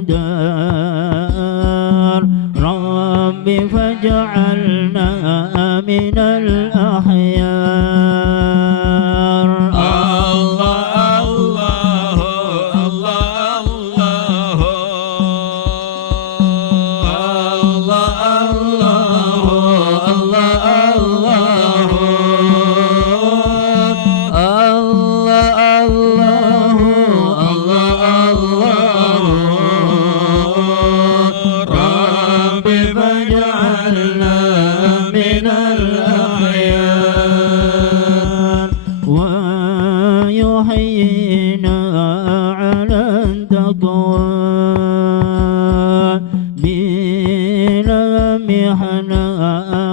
دار رب فاجعلنا من الأحيار الله الله الله ويحيينا على التقوى بلا محنة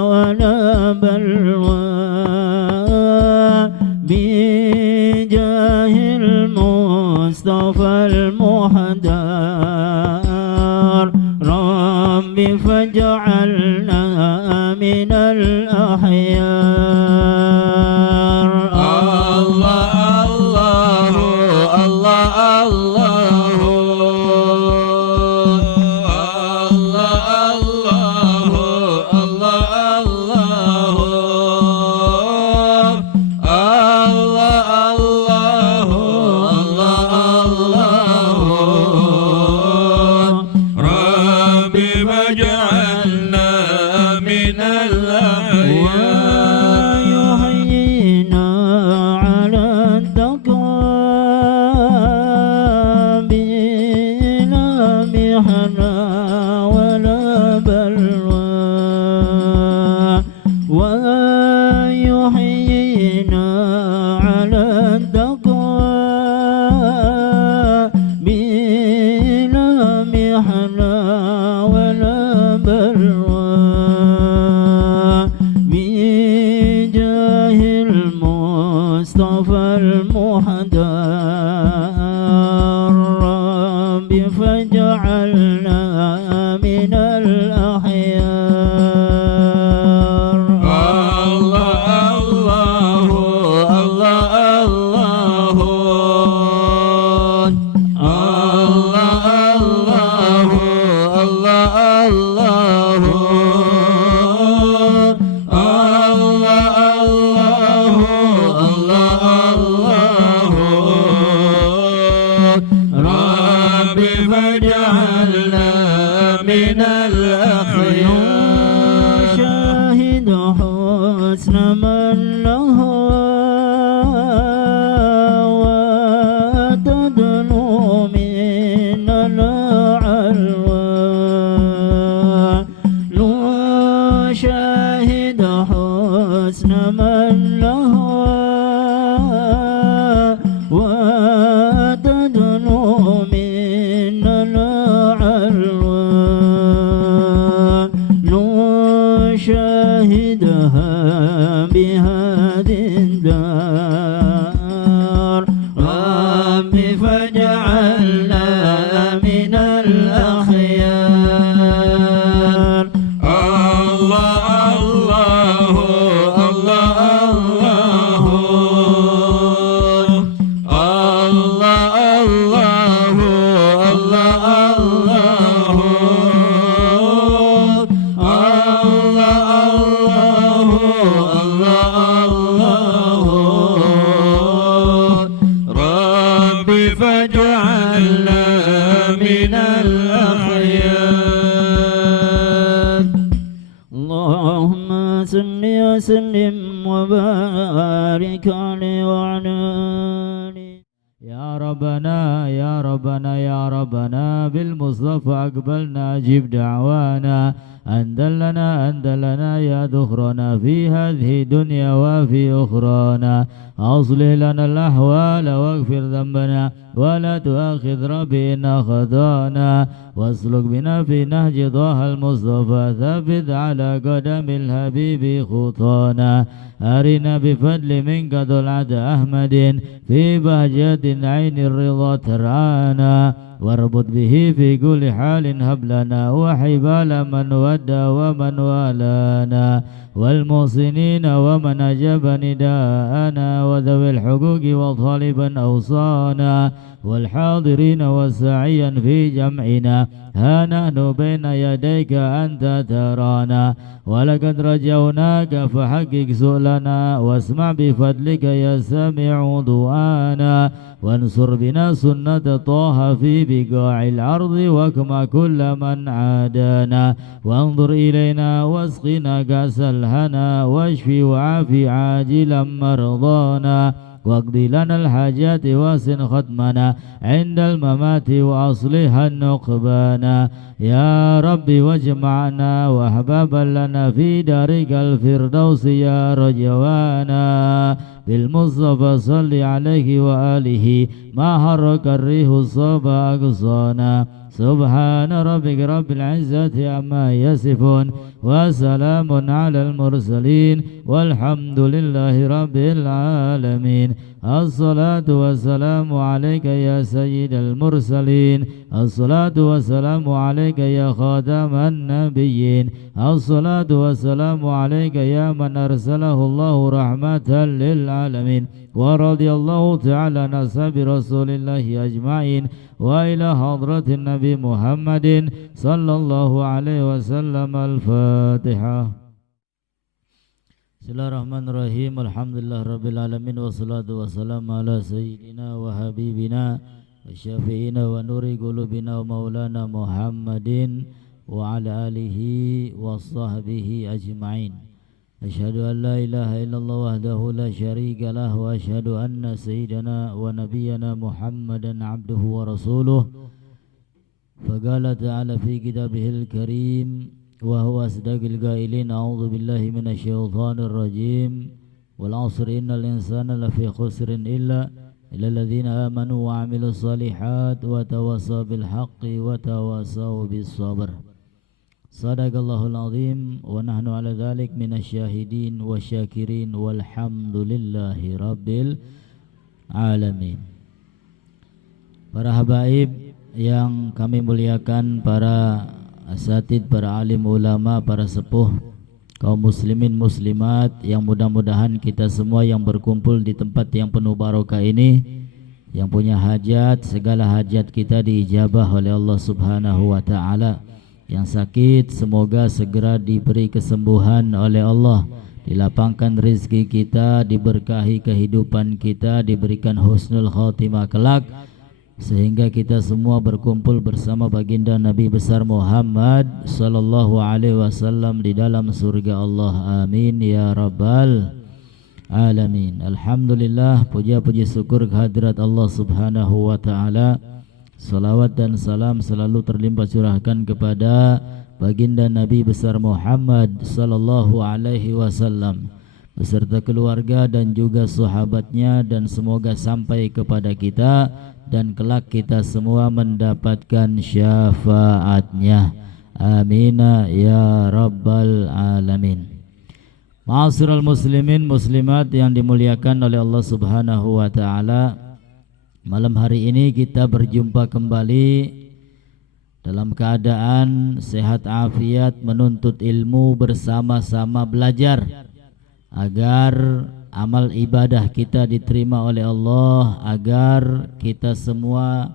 ولا بلوى بجاه المصطفى المحتار رب فاجعلنا من الأحيار الله الله الله ويحيينا على التقوى بلا محنة ولا بلوى ويحيينا على التقوى بلا محنة ولا بلوى بجاه المصطفى المحتار رب فاجعلنا من الأحيار الله الله الله ربي فاجعلنا من الأخيار شاهد حسن من له وتدنو من العلوى نشاهد حسن من له وتدنو من العلوى نشاهدها بهذه الدار رب فاجعلنا من الأخيار الله الله الله ربي فاجعلنا من الأخيار اللهم صل وسلم وبارك عليه وعلى آله يا ربنا يا ربنا يا ربنا بالمصطفى أقبلنا أجب دعوانا أنت لنا يا دخرنا في هذه الدنيا وفي أخرانا أصلح لنا الأحوال واغفر ذنبنا ولا تؤاخذ ربي إن أخطأنا واسلك بنا في نهج طه المصطفى ثبت على قدم الحبيب خطانا أرنا بفضل منك طلعة أحمد في بهجة عين الرضا ترعانا واربط به في كل حال هب لنا وحبال من ودى ومن والانا والمحسنين ومن أجاب نداءنا وذوي الحقوق وطالبا أوصانا والحاضرين والسعيا في جمعنا ها نحن بين يديك أنت ترانا ولقد رجوناك فحقق سؤلنا واسمع بفضلك يا سامع دعانا وانصر بنا سنة طه في بقاع الأرض واكمع كل من عادانا وانظر إلينا واسقنا كأس الهنا واشفي وعافي عاجلا مرضانا واقض لنا الحاجات واسن ختمنا عند الممات وأصلح النقبانا يا ربي واجمعنا وأحبابا لنا في دارك الفردوس يا رجوانا بالمصطفى صل عليه وآله ما حرك الريح الصبا أقصانا سبحان ربك رب العزة عما يصفون وسلام على المرسلين والحمد لله رب العالمين الصلاة والسلام عليك يا سيد المرسلين الصلاة والسلام عليك يا خاتم النبيين الصلاة والسلام عليك يا من أرسله الله رحمة للعالمين ورضي الله تعالى عن أصحاب رسول الله أجمعين وإلى حضرة النبي محمد صلى الله عليه وسلم الفاتحة. Bismillahirrahmanirrahim. Alhamdulillah rabbil alamin wassalatu wassalamu ala sayyidina wa habibina wa syafi'ina wa nuri qulubina wa maulana Muhammadin wa ala alihi wa sahbihi ajma'in. Asyhadu an la ilaha illallah wahdahu la syarika lah wa asyhadu anna sayyidana wa nabiyyana Muhammadan abduhu wa rasuluh. Faqala ta'ala fi kitabihil karim wa huwa asdaqul qailin a'udzu billahi minasy syaithanir rajim wal 'asri innal insana lafi khusrin illa alladziina amanu wa 'amilus shalihat wa tawassaw bil haqqi wa tawassaw bis sabr. Sadaqallahul azim wa nahnu ala dzalik minasyahidin wa syakirin walhamdulillahi rabbil alamin. Para habaib yang kami muliakan, para asatid, para alim ulama, para sepuh, kaum muslimin muslimat, yang mudah-mudahan kita semua yang berkumpul di tempat yang penuh barokah ini, yang punya hajat, segala hajat kita diijabah oleh Allah Subhanahu wa ta'ala. Yang sakit semoga segera diberi kesembuhan oleh Allah, dilapangkan rezeki kita, diberkahi kehidupan kita, diberikan husnul khatimah kelak, sehingga kita semua berkumpul bersama baginda Nabi besar Muhammad sallallahu alaihi wasallam di dalam surga Allah. Amin ya rabbal alamin. Alhamdulillah, puja-puji syukur kehadirat Allah Subhanahu wa ta'ala. Salawat dan salam selalu terlimpah curahkan kepada baginda Nabi besar Muhammad sallallahu alaihi wasallam beserta keluarga dan juga sahabatnya, dan semoga sampai kepada kita dan kelak kita semua mendapatkan syafaatnya. Amina ya rabbal alamin. Ma'asyiral muslimin muslimat yang dimuliakan oleh Allah Subhanahu wa ta'ala, malam hari ini kita berjumpa kembali dalam keadaan sehat afiat, menuntut ilmu, bersama-sama belajar agar amal ibadah kita diterima oleh Allah, agar kita semua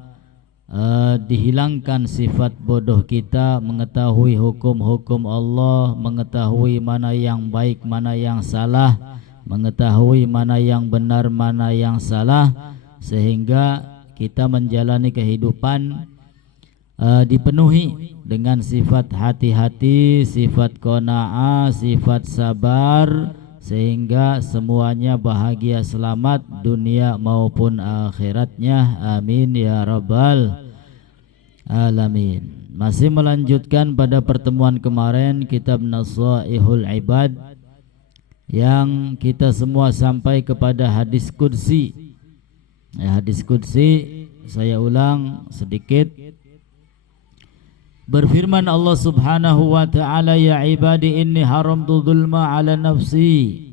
dihilangkan sifat bodoh kita, mengetahui hukum-hukum Allah, mengetahui mana yang baik, mana yang salah, mengetahui mana yang benar, mana yang salah, sehingga kita menjalani kehidupan dipenuhi dengan sifat hati-hati, sifat qanaah, sifat sabar, sehingga semuanya bahagia selamat dunia maupun akhiratnya. Amin ya rabbal alamin. Masih melanjutkan pada pertemuan kemarin kitab Nasaihul Ibad, yang kita semua sampai kepada hadis qudsi. Hadis qudsi saya ulang sedikit. Berfirman Allah Subhanahu wa ta'ala, ya ibadi inni haramtu dzulma ala nafsi.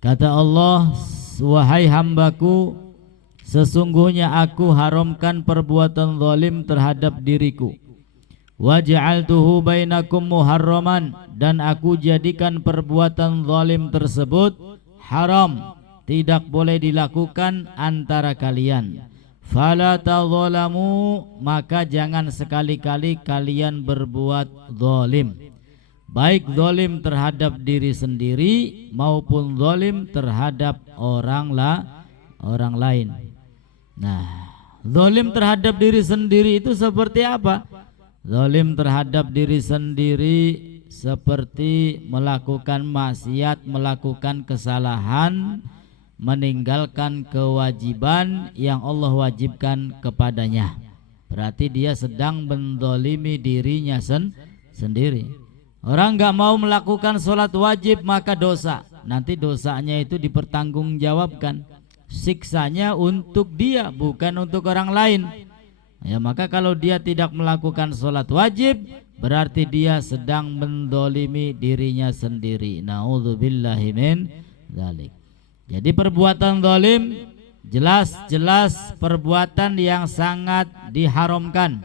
Kata Allah, wahai hambaku, sesungguhnya aku haramkan perbuatan zalim terhadap diriku. Wa ja'altuhu bainakum muharraman, dan aku jadikan perbuatan zalim tersebut haram, tidak boleh dilakukan antara kalian. Fala tadzalamu, maka jangan sekali-kali kalian berbuat zalim, baik zalim terhadap diri sendiri maupun zalim terhadap orang lain. Nah, zalim terhadap diri sendiri itu seperti apa? Zalim terhadap diri sendiri seperti melakukan maksiat, melakukan kesalahan, meninggalkan kewajiban yang Allah wajibkan kepadanya. Berarti dia sedang menzalimi dirinya sendiri. Orang nggak mau melakukan sholat wajib maka dosa. Nanti dosanya itu dipertanggungjawabkan. Siksanya untuk dia, bukan untuk orang lain. Ya, maka kalau dia tidak melakukan sholat wajib, berarti dia sedang menzalimi dirinya sendiri. Na'udzubillahi min dzalik. Jadi perbuatan zalim jelas-jelas perbuatan yang sangat diharamkan,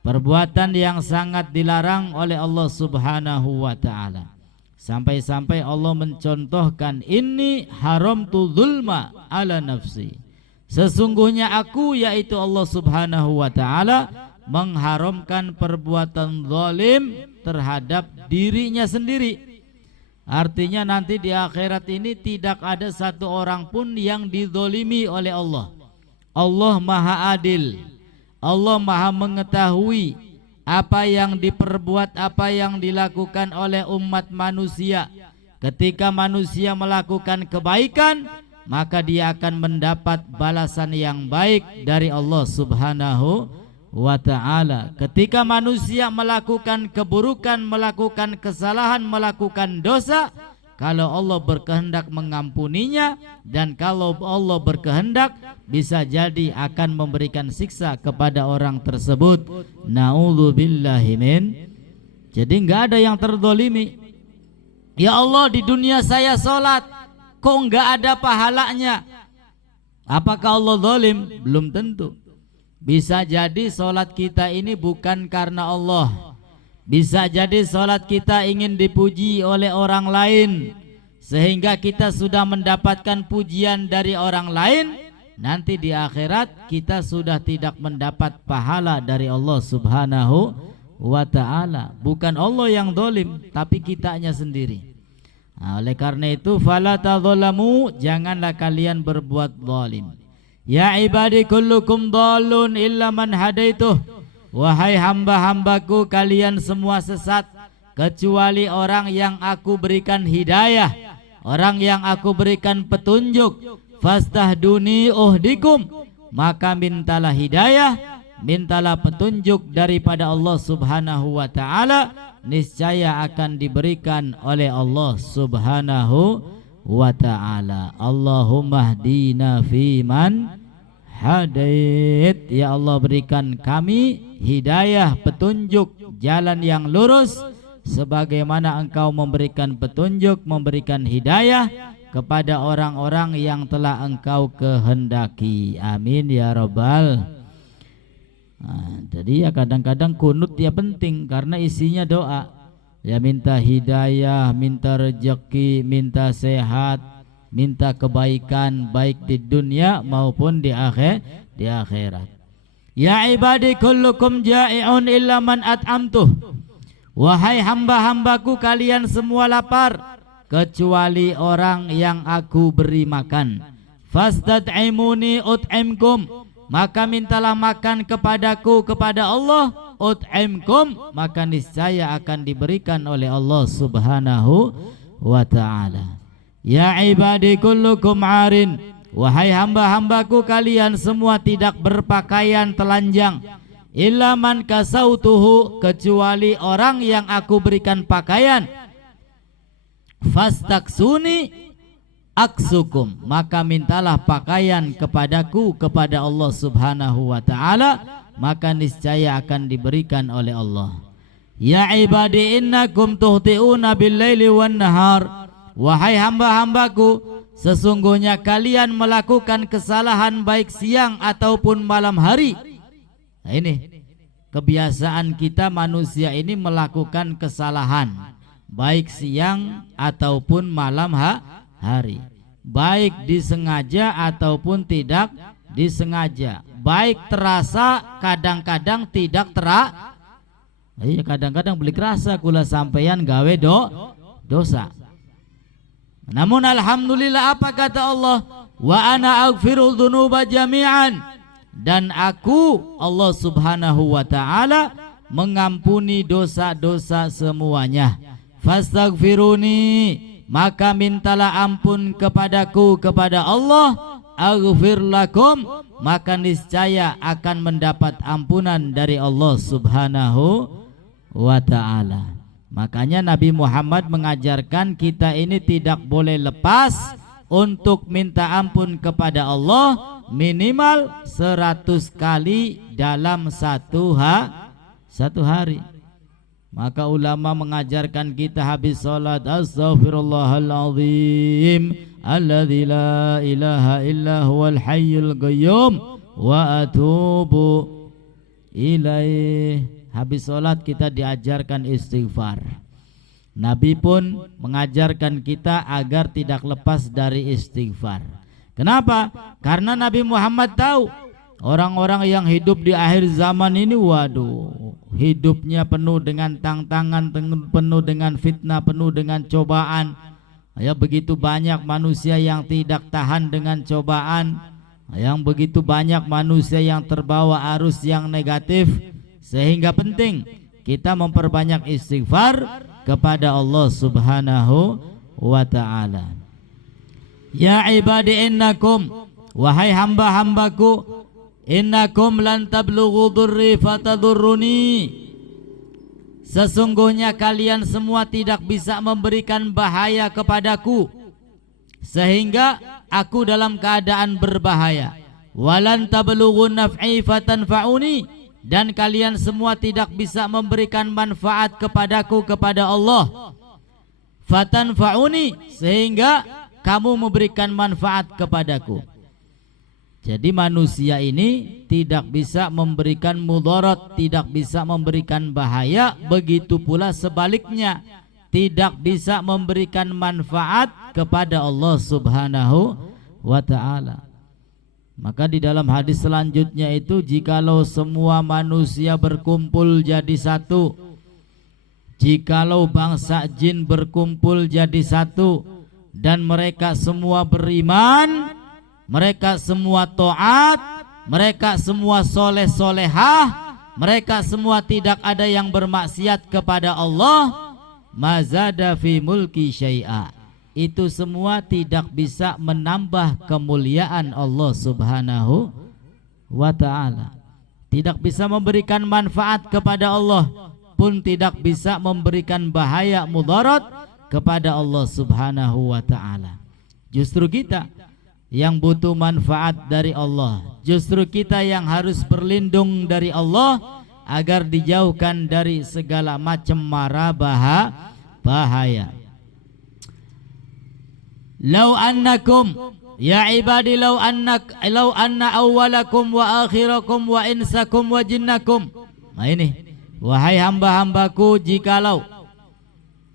perbuatan yang sangat dilarang oleh Allah Subhanahu wa ta'ala. Sampai-sampai Allah mencontohkan, inni haramtu zulma ala nafsi, sesungguhnya aku, yaitu Allah Subhanahu wa ta'ala, mengharamkan perbuatan zalim terhadap dirinya sendiri. Artinya nanti di akhirat ini tidak ada satu orang pun yang dizalimi oleh Allah. Allah maha adil, Allah maha mengetahui apa yang diperbuat, apa yang dilakukan oleh umat manusia. Ketika manusia melakukan kebaikan, maka dia akan mendapat balasan yang baik dari Allah Subhanahu wa ta'ala. Ketika manusia melakukan keburukan, melakukan kesalahan, melakukan dosa, kalau Allah berkehendak mengampuninya, dan kalau Allah berkehendak bisa jadi akan memberikan siksa kepada orang tersebut. Na'udzubillahi min. Jadi enggak ada yang terzalimi. Ya Allah, di dunia saya sholat, kok enggak ada pahalanya? Apakah Allah zalim? Belum tentu. Bisa jadi sholat kita ini bukan karena Allah. Bisa jadi sholat kita ingin dipuji oleh orang lain, sehingga kita sudah mendapatkan pujian dari orang lain. Nanti di akhirat kita sudah tidak mendapat pahala dari Allah Subhanahu wa ta'ala. Bukan Allah yang zalim, tapi kitanya sendiri. Nah, oleh karena itu, fala tadzalamu, janganlah kalian berbuat zalim. Ya ibadi kullukum dhalun illa man hadaituh, wahai hamba-hambaku, kalian semua sesat kecuali orang yang aku berikan hidayah, orang yang aku berikan petunjuk. Fastahduni uhdikum, maka mintalah hidayah, mintalah petunjuk daripada Allah Subhanahu wa ta'ala, niscaya akan diberikan oleh Allah Subhanahu wa ta'ala. Allahumma hdina fiman hadait, ya Allah berikan kami hidayah, petunjuk, jalan yang lurus, sebagaimana Engkau memberikan petunjuk, memberikan hidayah kepada orang-orang yang telah Engkau kehendaki. Amin ya rabbal. Nah, jadi ya kadang-kadang kunut ya penting karena isinya doa. Ya minta hidayah, minta rezeki, minta sehat, minta kebaikan baik di dunia maupun di akhirat. Ya ibadi kullukum ja'i'un illa man at'amtuh, wahai hamba-hambaku, kalian semua lapar kecuali orang yang aku beri makan. Fastad'imuni ut'imkum, maka mintalah makan kepadaku, kepada Allah. Ut'imkum, maka niscaya akan diberikan oleh Allah Subhanahu wa ta'ala. Ya ibadi kullukum arin, wahai hamba-hambaku, kalian semua tidak berpakaian telanjang. Illa man kasautuhu, kecuali orang yang aku berikan pakaian. Fastaksuni aksukum, maka mintalah pakaian kepadaku, kepada Allah Subhanahu wa ta'ala, maka niscaya akan diberikan oleh Allah. Ya ibadi innakum tuhti'una bil laili wan nahar, wahai hamba-hambaku, sesungguhnya kalian melakukan kesalahan baik siang ataupun malam hari. Nah, ini kebiasaan kita manusia ini melakukan kesalahan baik siang ataupun malam hari, baik disengaja ataupun tidak disengaja, baik terasa kadang-kadang tidak terasa. Iya, kadang-kadang beli kerasa kula sampeyan gawe dosa. Namun alhamdulillah, apa kata Allah? Wa ana aghfirul dzunuba jami'an, dan aku Allah Subhanahu wa taala mengampuni dosa-dosa semuanya. Fastaghfiruni, maka mintalah ampun kepadaku, kepada Allah. Aghfir lakum, maka niscaya akan mendapat ampunan dari Allah Subhanahu wa ta'ala. Makanya Nabi Muhammad mengajarkan kita ini tidak boleh lepas untuk minta ampun kepada Allah minimal 100 kali dalam satu hari. Maka ulama mengajarkan kita habis salat, astaghfirullahaladzim alladzi la ilaha illa huwal hayyul qayyum wa atubu ilaih. Habis sholat kita diajarkan istighfar. Nabi pun mengajarkan kita agar tidak lepas dari istighfar. Kenapa? Karena Nabi Muhammad tahu orang-orang yang hidup di akhir zaman ini, waduh, hidupnya penuh dengan tantangan, penuh dengan fitnah, penuh dengan cobaan. Ya, begitu banyak manusia yang tidak tahan dengan cobaan, yang begitu banyak manusia yang terbawa arus yang negatif. Sehingga penting kita memperbanyak istighfar kepada Allah Subhanahu wa ta'ala. Ya ibadi innakum, wahai hamba-hambaku, innakum lan tablughu dhurri fatadurruni, sesungguhnya kalian semua tidak bisa memberikan bahaya kepadaku sehingga aku dalam keadaan berbahaya. Walan tablughu naf'i fatanfa'uni, dan kalian semua tidak bisa memberikan manfaat kepadaku, kepada Allah. Fatanfa'uni, sehingga kamu memberikan manfaat kepadaku. Jadi manusia ini tidak bisa memberikan mudarat, tidak bisa memberikan bahaya. Begitu pula sebaliknya, tidak bisa memberikan manfaat kepada Allah Subhanahu wa ta'ala. Maka di dalam hadis selanjutnya itu, jikalau semua manusia berkumpul jadi satu, jikalau bangsa jin berkumpul jadi satu, dan mereka semua beriman, mereka semua taat, mereka semua soleh-solehah, mereka semua tidak ada yang bermaksiat kepada Allah, mazada fi mulki syai'a, itu semua tidak bisa menambah kemuliaan Allah Subhanahu wa ta'ala. Tidak bisa memberikan manfaat kepada Allah, pun tidak bisa memberikan bahaya mudarat kepada Allah Subhanahu wa ta'ala. Justru kita yang butuh manfaat dari Allah, justru kita yang harus berlindung dari Allah agar dijauhkan dari segala macam mara bahaya. Lau annakum, ya ibadi, lau anna awwalakum wa akhirakum wa insakum wa jinnakum. Nah ini, wahai hamba-hambaku, jikalau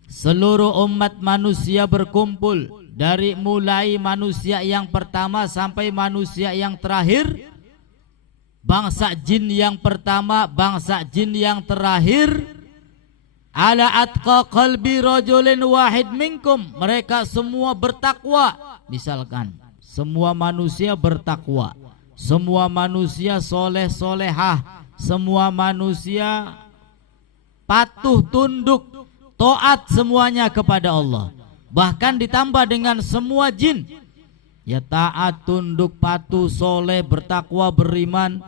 seluruh umat manusia berkumpul, dari mulai manusia yang pertama sampai manusia yang terakhir, bangsa jin yang pertama, bangsa jin yang terakhir, ala atqa qalbi rajulin wahid minkum, mereka semua bertakwa. Misalkan semua manusia bertakwa, semua manusia soleh-solehah, semua manusia patuh tunduk taat semuanya kepada Allah, bahkan ditambah dengan semua jin ya taat tunduk patuh soleh bertakwa beriman.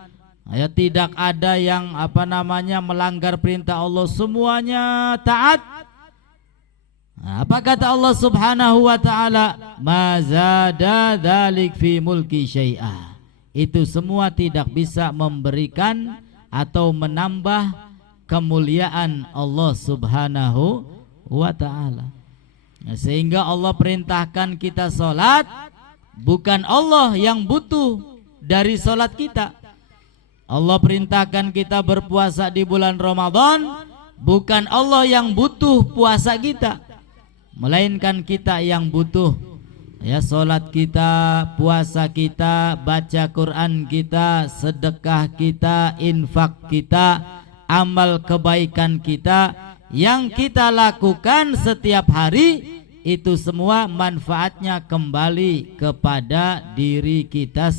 Ya, tidak ada yang melanggar perintah Allah, semuanya taat. Nah, apa kata Allah Subhanahu wa ta'ala? Mazada dzalik fi mulki syai'a, itu semua tidak bisa memberikan atau menambah kemuliaan Allah Subhanahu wa ta'ala. Nah, sehingga Allah perintahkan kita sholat, bukan Allah yang butuh dari sholat kita. Allah perintahkan kita berpuasa di bulan Ramadan, bukan Allah yang butuh puasa kita, melainkan kita yang butuh. Ya, sholat kita, puasa kita, baca Quran kita, sedekah kita, infak kita, amal kebaikan kita yang kita lakukan setiap hari, itu semua manfaatnya kembali kepada diri kita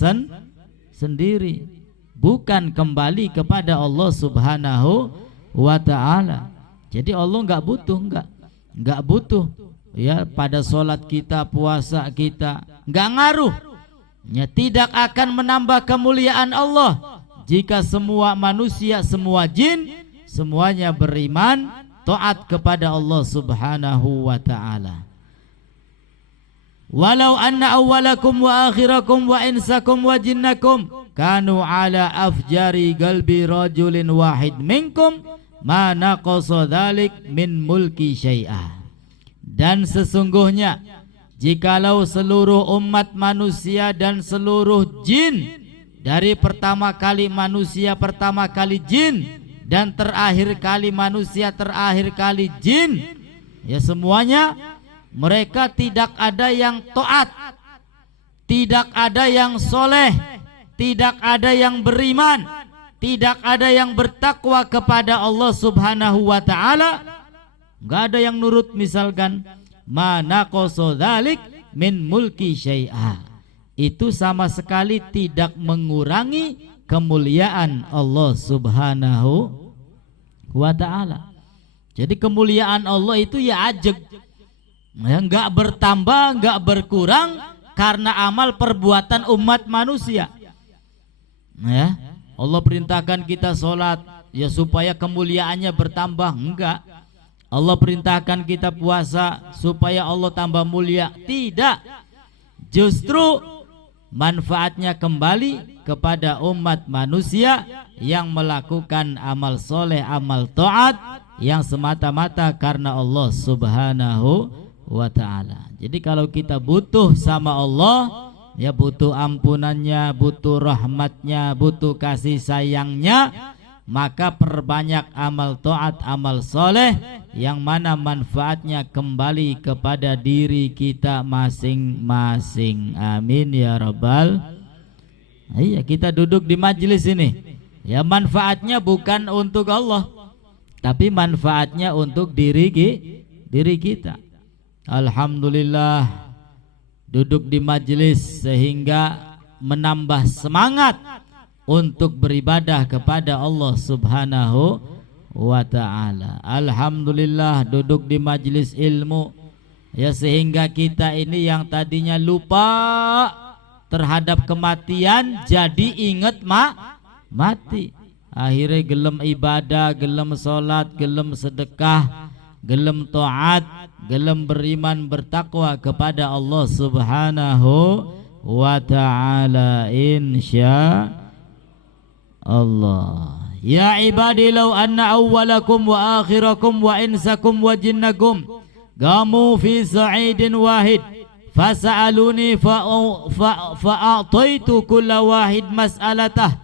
sendiri, bukan kembali kepada Allah Subhanahu wa ta'ala. Jadi Allah nggak butuh ya pada sholat kita, puasa kita, nggak ngaruh ya, tidak akan menambah kemuliaan Allah jika semua manusia, semua jin, semuanya beriman, taat kepada Allah Subhanahu wa ta'ala. Walau anna awwalakum wa akhirakum wa insakum wa jinnakum kanu ala afjari galbi rajulin wahid minkum ma naqasa dzalik min mulki syai'ah. Dan sesungguhnya jikalau seluruh umat manusia dan seluruh jin, dari pertama kali manusia, pertama kali jin, dan terakhir kali manusia, terakhir kali jin, ya semuanya mereka tidak ada yang taat, tidak ada yang soleh, tidak ada yang beriman, tidak ada yang bertakwa kepada Allah Subhanahu wa ta'ala. Nggak ada yang nurut, misalkan mana naqasa dzalik min mulki syai'a, itu sama sekali tidak mengurangi kemuliaan Allah Subhanahu wa ta'ala. Jadi kemuliaan Allah itu ya ajeg, ya, nggak bertambah, nggak berkurang karena amal perbuatan umat manusia. Ya, Allah perintahkan kita sholat ya supaya kemuliaannya bertambah, enggak. Allah perintahkan kita puasa supaya Allah tambah mulia, tidak. Justru manfaatnya kembali kepada umat manusia yang melakukan amal soleh, amal taat yang semata-mata karena Allah Subhanahu wa ta'ala. Jadi kalau kita butuh sama Allah, ya butuh ampunannya, butuh rahmatnya, butuh kasih sayangnya, maka perbanyak amal taat, amal soleh yang mana manfaatnya kembali kepada diri kita masing-masing. Amin ya rabbal. Iya, kita duduk di majelis ini ya manfaatnya bukan untuk Allah, tapi manfaatnya untuk diri kita. Alhamdulillah duduk di majelis sehingga menambah semangat untuk beribadah kepada Allah Subhanahu wa ta'ala. Alhamdulillah duduk di majelis ilmu ya, sehingga kita ini yang tadinya lupa terhadap kematian jadi ingat mati. Akhirnya gelem ibadah, gelem sholat, gelem sedekah, gelem taat, gelem beriman, bertakwa kepada Allah Subhanahu wa ta'ala, insya Allah. Ya ibadi law anna awwalakum wa akhirakum wa insakum wa jinnakum gamu fi sa'idin wahid fasa'aluni fa'ataitu kulla wahid mas'alatah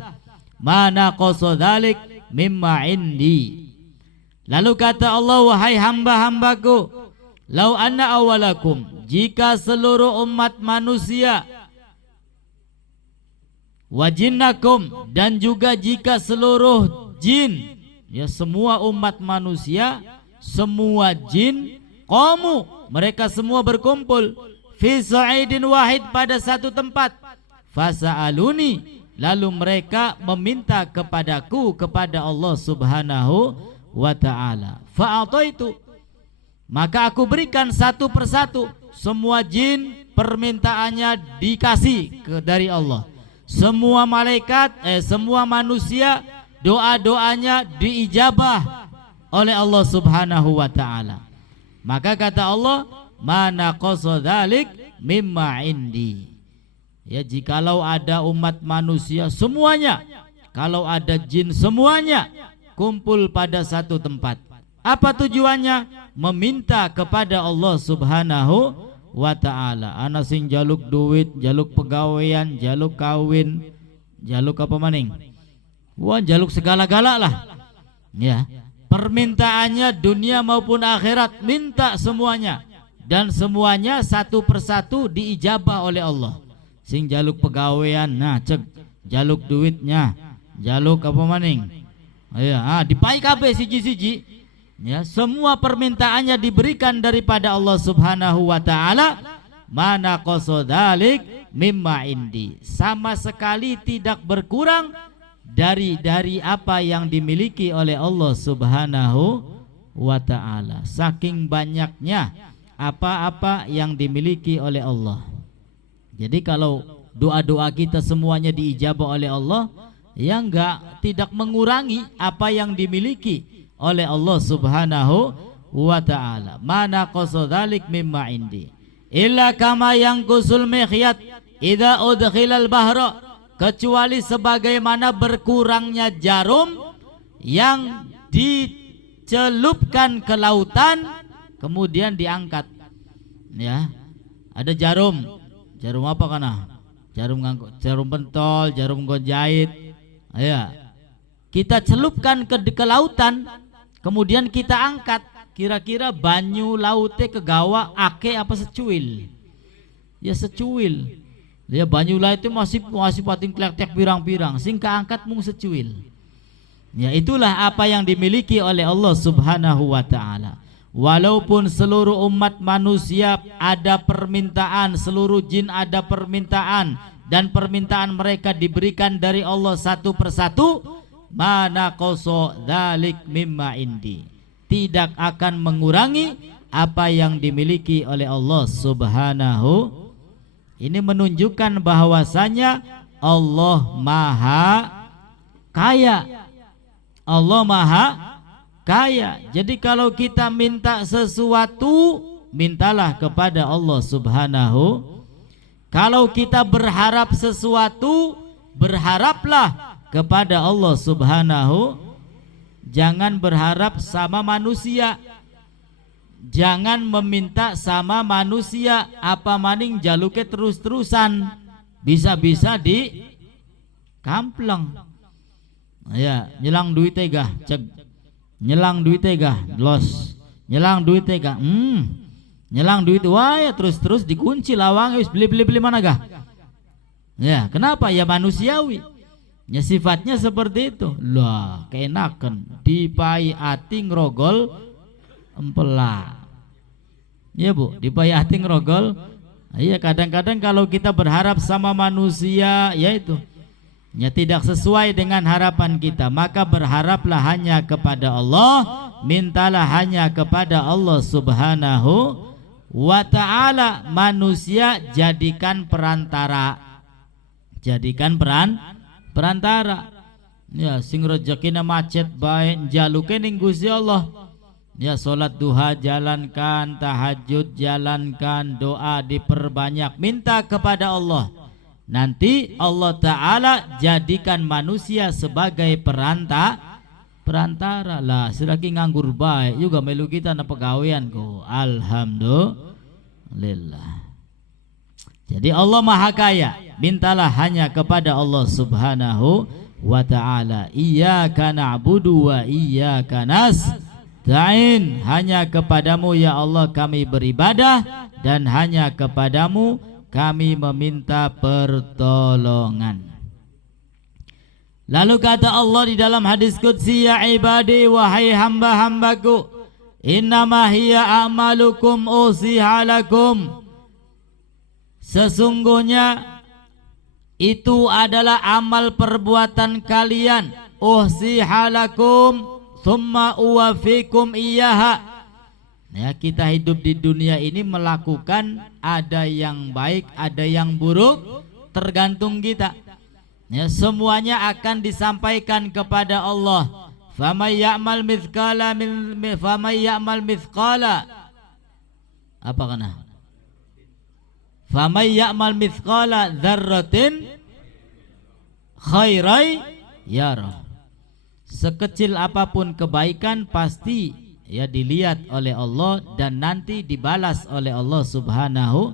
ma naqasa dzalik mimma indi. Lalu kata Allah, wahai hamba-hambaku, law anna awwalakum, jika seluruh umat manusia, wajinnakum, dan juga jika seluruh jin, ya semua umat manusia, semua jin, qamu, mereka semua berkumpul, fi sa'idin wahid, pada satu tempat, fasa'aluni, lalu mereka meminta kepadaku, kepada Allah Subhanahu wa ta'ala, fa'ataitu, maka aku berikan satu persatu. Semua jin permintaannya dikasih dari Allah. Semua malaikat, semua manusia doa-doanya diijabah oleh Allah Subhanahu wa ta'ala. Maka kata Allah, mana naqasa dzalik mimma indi. Ya, jikalau ada umat manusia semuanya, kalau ada jin semuanya kumpul pada satu tempat, Apa tujuannya? Meminta kepada Allah Subhanahu wa ta'ala. Ana sing jaluk duit, jaluk pegawaian, jaluk kawin, jaluk apa maning? Wah, jaluk segala-gala lah. Ya. Permintaannya dunia maupun akhirat, minta semuanya. Dan semuanya satu persatu diijabah oleh Allah. Sing jaluk pegawaian, nah cek jaluk duitnya, jaluk apa maning? Ya, dipai kabeh siji-siji. Ya, semua permintaannya diberikan daripada Allah Subhanahu wa ta'ala. Mana qasodalik mimma indi, sama sekali tidak berkurang dari apa yang dimiliki oleh Allah Subhanahu wa ta'ala. Saking banyaknya apa-apa yang dimiliki oleh Allah. Jadi kalau doa-doa kita semuanya diijabah oleh Allah, ya tidak mengurangi apa yang dimiliki oleh Allah Subhanahu wa ta'ala. Mana qasodalik mimma indi illa kama yang kusul mikhyat idza udkhilal bahra, kecuali sebagaimana berkurangnya jarum yang dicelupkan ke lautan kemudian diangkat. Ya, ada jarum apa kana? Jarum pentol, jarum jahit. Ya, kita celupkan ke lautan, kemudian kita angkat. Kira-kira banyu laute kegawa ake apa secuil? Ya secuil. Ya banyu laut itu masih pating klek-klek pirang-pirang, sing kaangkat mung secuil. Ya itulah apa yang dimiliki oleh Allah Subhanahu wa ta'ala. Walaupun seluruh umat manusia ada permintaan, seluruh jin ada permintaan, dan permintaan mereka diberikan dari Allah satu persatu, mana qoso dzalik mimma indi, tidak akan mengurangi apa yang dimiliki oleh Allah Subhanahu. Ini menunjukkan bahwasanya Allah Maha Kaya. Allah Maha Kaya. Jadi kalau kita minta sesuatu, mintalah kepada Allah Subhanahu. Kalau kita berharap sesuatu, berharaplah kepada Allah Subhanahu. Jangan berharap sama manusia, jangan meminta sama manusia. Apa maning jaluke terus-terusan, bisa-bisa di kampleng. Ya, nyelang duit tega, cek nyelang duit tega, los nyelang duit tega, nyelang duit, wah ya terus dikunci lawang, wis beli mana gah? Ya, kenapa? Ya manusiawi. Ya sifatnya seperti itu. Lah, keenakan dipai ati ngrogol empela. Ya Bu, dipai ati ngrogol. Iya, kadang-kadang kalau kita berharap sama manusia, yaitu ya tidak sesuai dengan harapan kita, maka berharaplah hanya kepada Allah, mintalah hanya kepada Allah Subhanahu wa ta'ala. Manusia jadikan perantara, jadikan perantara. Ya sing rezekina macet bae jaluke ning Gusti Allah. Ya salat duha jalankan, tahajud jalankan, doa diperbanyak, minta kepada Allah. Nanti Allah Ta'ala jadikan manusia sebagai perantara lah. Selagi nganggur baik juga melu kita na pegawaian ko. Alhamdulillah. Jadi Allah Maha Kaya, mintalah hanya kepada Allah Subhanahu wa ta'ala. Iyyaka na'budu wa iyyaka nasta'in. Hanya kepadamu ya Allah kami beribadah, dan hanya kepadamu kami meminta pertolongan. Lalu kata Allah di dalam hadis qudsi, ya ibadi, wahai hamba-hambaku, innama hiya a'malukum usihalakum. Sesungguhnya itu adalah amal perbuatan kalian. Uhsihalakum thumma uwafikum iyaha. Ya, kita hidup di dunia ini melakukan, ada yang baik, ada yang buruk, tergantung kita. Ya, semuanya akan disampaikan kepada Allah. Famay ya'mal mithqala apa kana? Famay ya'mal mithqala dzarratin khairai yarah. Sekecil apapun kebaikan pasti ya dilihat oleh Allah dan nanti dibalas oleh Allah Subhanahu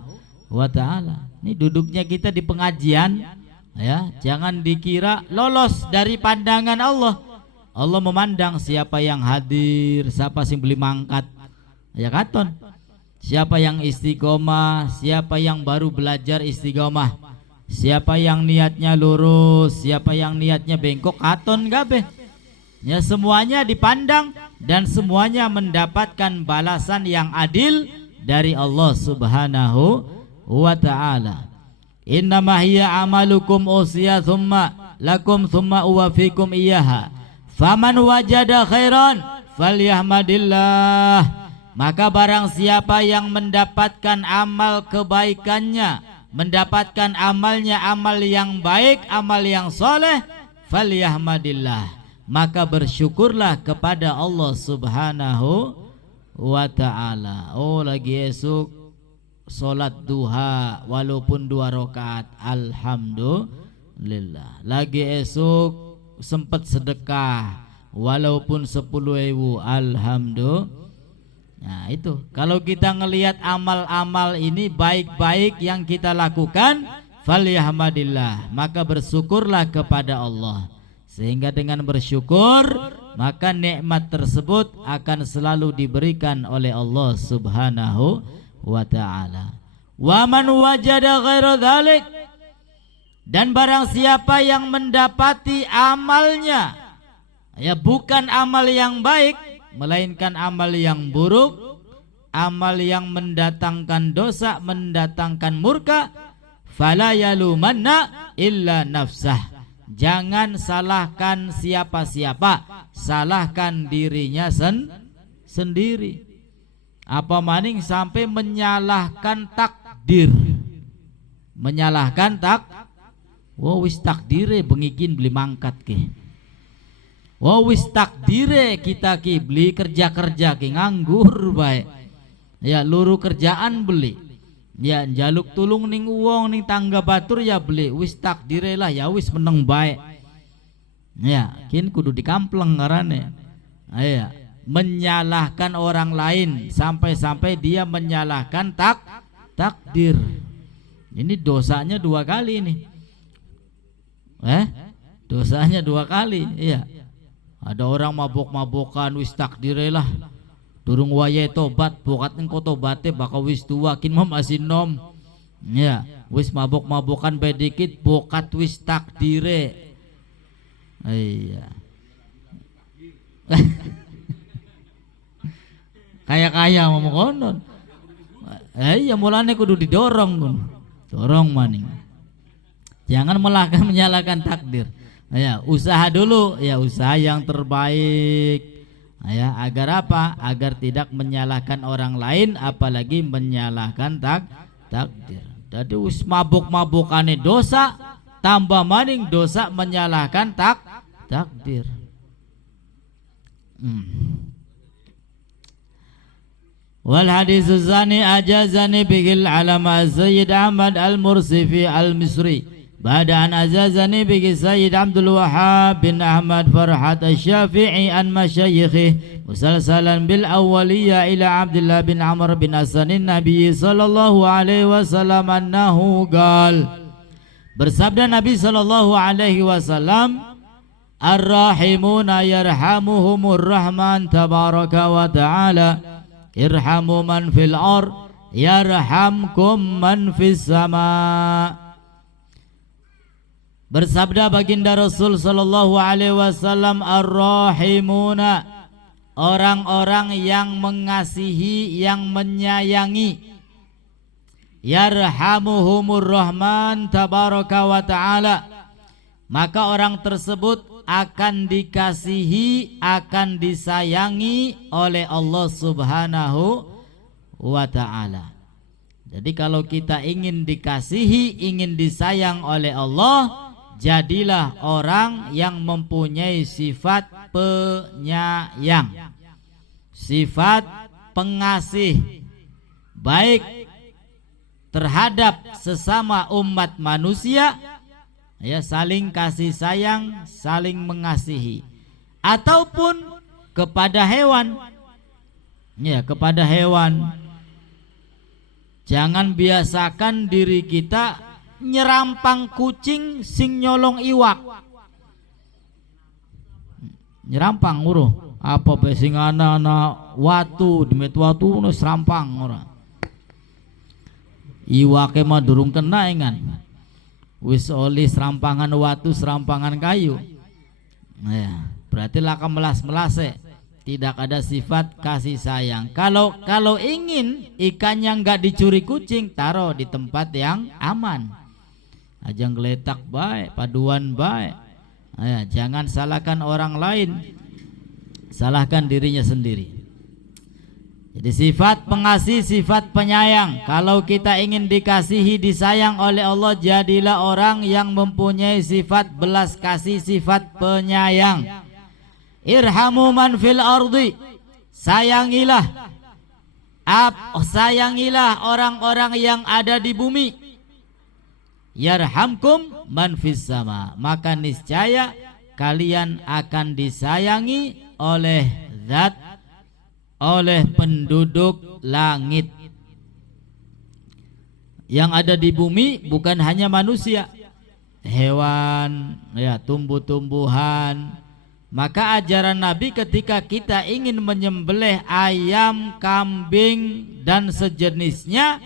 wa taala. Ini duduknya kita di pengajian, ya, jangan dikira lolos dari pandangan Allah. Allah memandang siapa yang hadir, siapa yang beli mangkat, ya katon. Siapa yang istiqomah, siapa yang baru belajar istiqomah, siapa yang niatnya lurus, siapa yang niatnya bengkok, katon kabeh. Ya, semuanya dipandang dan semuanya mendapatkan balasan yang adil dari Allah Subhanahu wa ta'ala. Innama hiya amalukum usiya thumma lakum thumma uwafikum iyaha. Faman wajada khairan falyahmadillah. Maka barang siapa yang mendapatkan amal kebaikannya, mendapatkan amalnya amal yang baik, amal yang soleh, falyahmadillah, maka bersyukurlah kepada Allah Subhanahu wa ta'ala. Oh, lagi esok solat duha walaupun 2 rakaat, alhamdulillah. Lagi esok sempat sedekah walaupun 10.000, alhamdulillah. Nah itu, kalau kita ngelihat amal-amal ini baik-baik yang kita lakukan, falyahmadillah, maka bersyukurlah kepada Allah. Sehingga dengan bersyukur, maka nikmat tersebut akan selalu diberikan oleh Allah Subhanahu wa ta'ala. Wa man wajada ghaira dzalik, dan barang siapa yang mendapati amalnya, ya bukan amal yang baik, melainkan amal yang buruk, amal yang mendatangkan dosa, mendatangkan murka, fala yalumanna illa nafsah. Jangan salahkan siapa-siapa, salahkan dirinya sendiri. Apa maning sampai menyalahkan takdir, menyalahkan wis takdire bengikin beli mangkat ke. Wis takdire kita ki beli kerja-kerja ki nganggur baik. Ya luru kerjaan beli. Ya jaluk tulung ning uang ning tangga batur ya beli. Wis takdire lah ya wis meneng baik. Ya kin kudu dikampleng karane. Ya menyalahkan orang lain sampai-sampai dia menyalahkan takdir. Ini dosanya 2 kali nih. Dosanya 2 kali. Iya. Ada orang mabok-mabokan wis takdire lah. Durung wayahe tobat, bokat engko tobate bakal wis tua kin masih nom. Ya, wis mabok-mabokan bae dikit bokat wis takdire. Iya. Kaya-kaya ngomong konon. Iya mulane kudu didorong kun. Dorong maning. Jangan menyalahkan takdir. Ya, usaha dulu, ya usaha yang terbaik. Ya, agar apa? Agar tidak menyalahkan orang lain, apalagi menyalahkan takdir. Jadi us mabuk-mabukane dosa, tambah maning dosa menyalahkan takdir. Wal hadis zani ajazani bigil alama Sayyid Ahmad al-Mursifi al-Misri. Ba'da an azazani bigi Sayyid Abdul Wahhab bin Ahmad Farhat al-Syafi'i an masyayikhi musalsalan bil awwaliyya ila Abdullah bin Amr bin Hasanin Nabi sallallahu alaihi wasallam annahu qal. Bersabda Nabi sallallahu alaihi wasallam, ar-rahimuna yarhamuhumur rahman tabaraka wa ta'ala, irhamu man fil ard yarhamkum man fis sama'. Bersabda baginda Rasul sallallahu alaihi wasallam, ar-rahimuna, orang-orang yang mengasihi, yang menyayangi, yarhamuhumur rahman tabaraka wa ta'ala, maka orang tersebut akan dikasihi, akan disayangi oleh Allah Subhanahu wa ta'ala. Jadi kalau kita ingin dikasihi, ingin disayang oleh Allah, jadilah orang yang mempunyai sifat penyayang, sifat pengasih, baik terhadap sesama umat manusia, ya saling kasih sayang, saling mengasihi, ataupun kepada hewan, Ya, kepada hewan. Jangan biasakan diri kita nyerampang kucing sing nyolong iwak. Nyerampang uruh apa bae sing ana watu, demet watu nu serampang ora. Iwake mah durung kena engan. Wis oli serampangan watu, serampangan kayu. Nah, ya, berarti laka melas-melase. Tidak ada sifat kasih sayang. Kalau ingin ikan yang nggak dicuri kucing, taruh di tempat yang aman. Ajang geletak baik, paduan baik. Ya, jangan salahkan orang lain, salahkan dirinya sendiri. Jadi sifat pengasih, sifat penyayang. Kalau kita ingin dikasihi, disayang oleh Allah, jadilah orang yang mempunyai sifat belas kasih, sifat penyayang. Irhamu man fil ardi, sayangilah orang-orang yang ada di bumi. Yarhamkum man fis sama, maka niscaya kalian akan disayangi oleh penduduk langit. Yang ada di bumi bukan hanya manusia, hewan, ya, tumbuh-tumbuhan. Maka ajaran Nabi ketika kita ingin menyembelih ayam, kambing dan sejenisnya,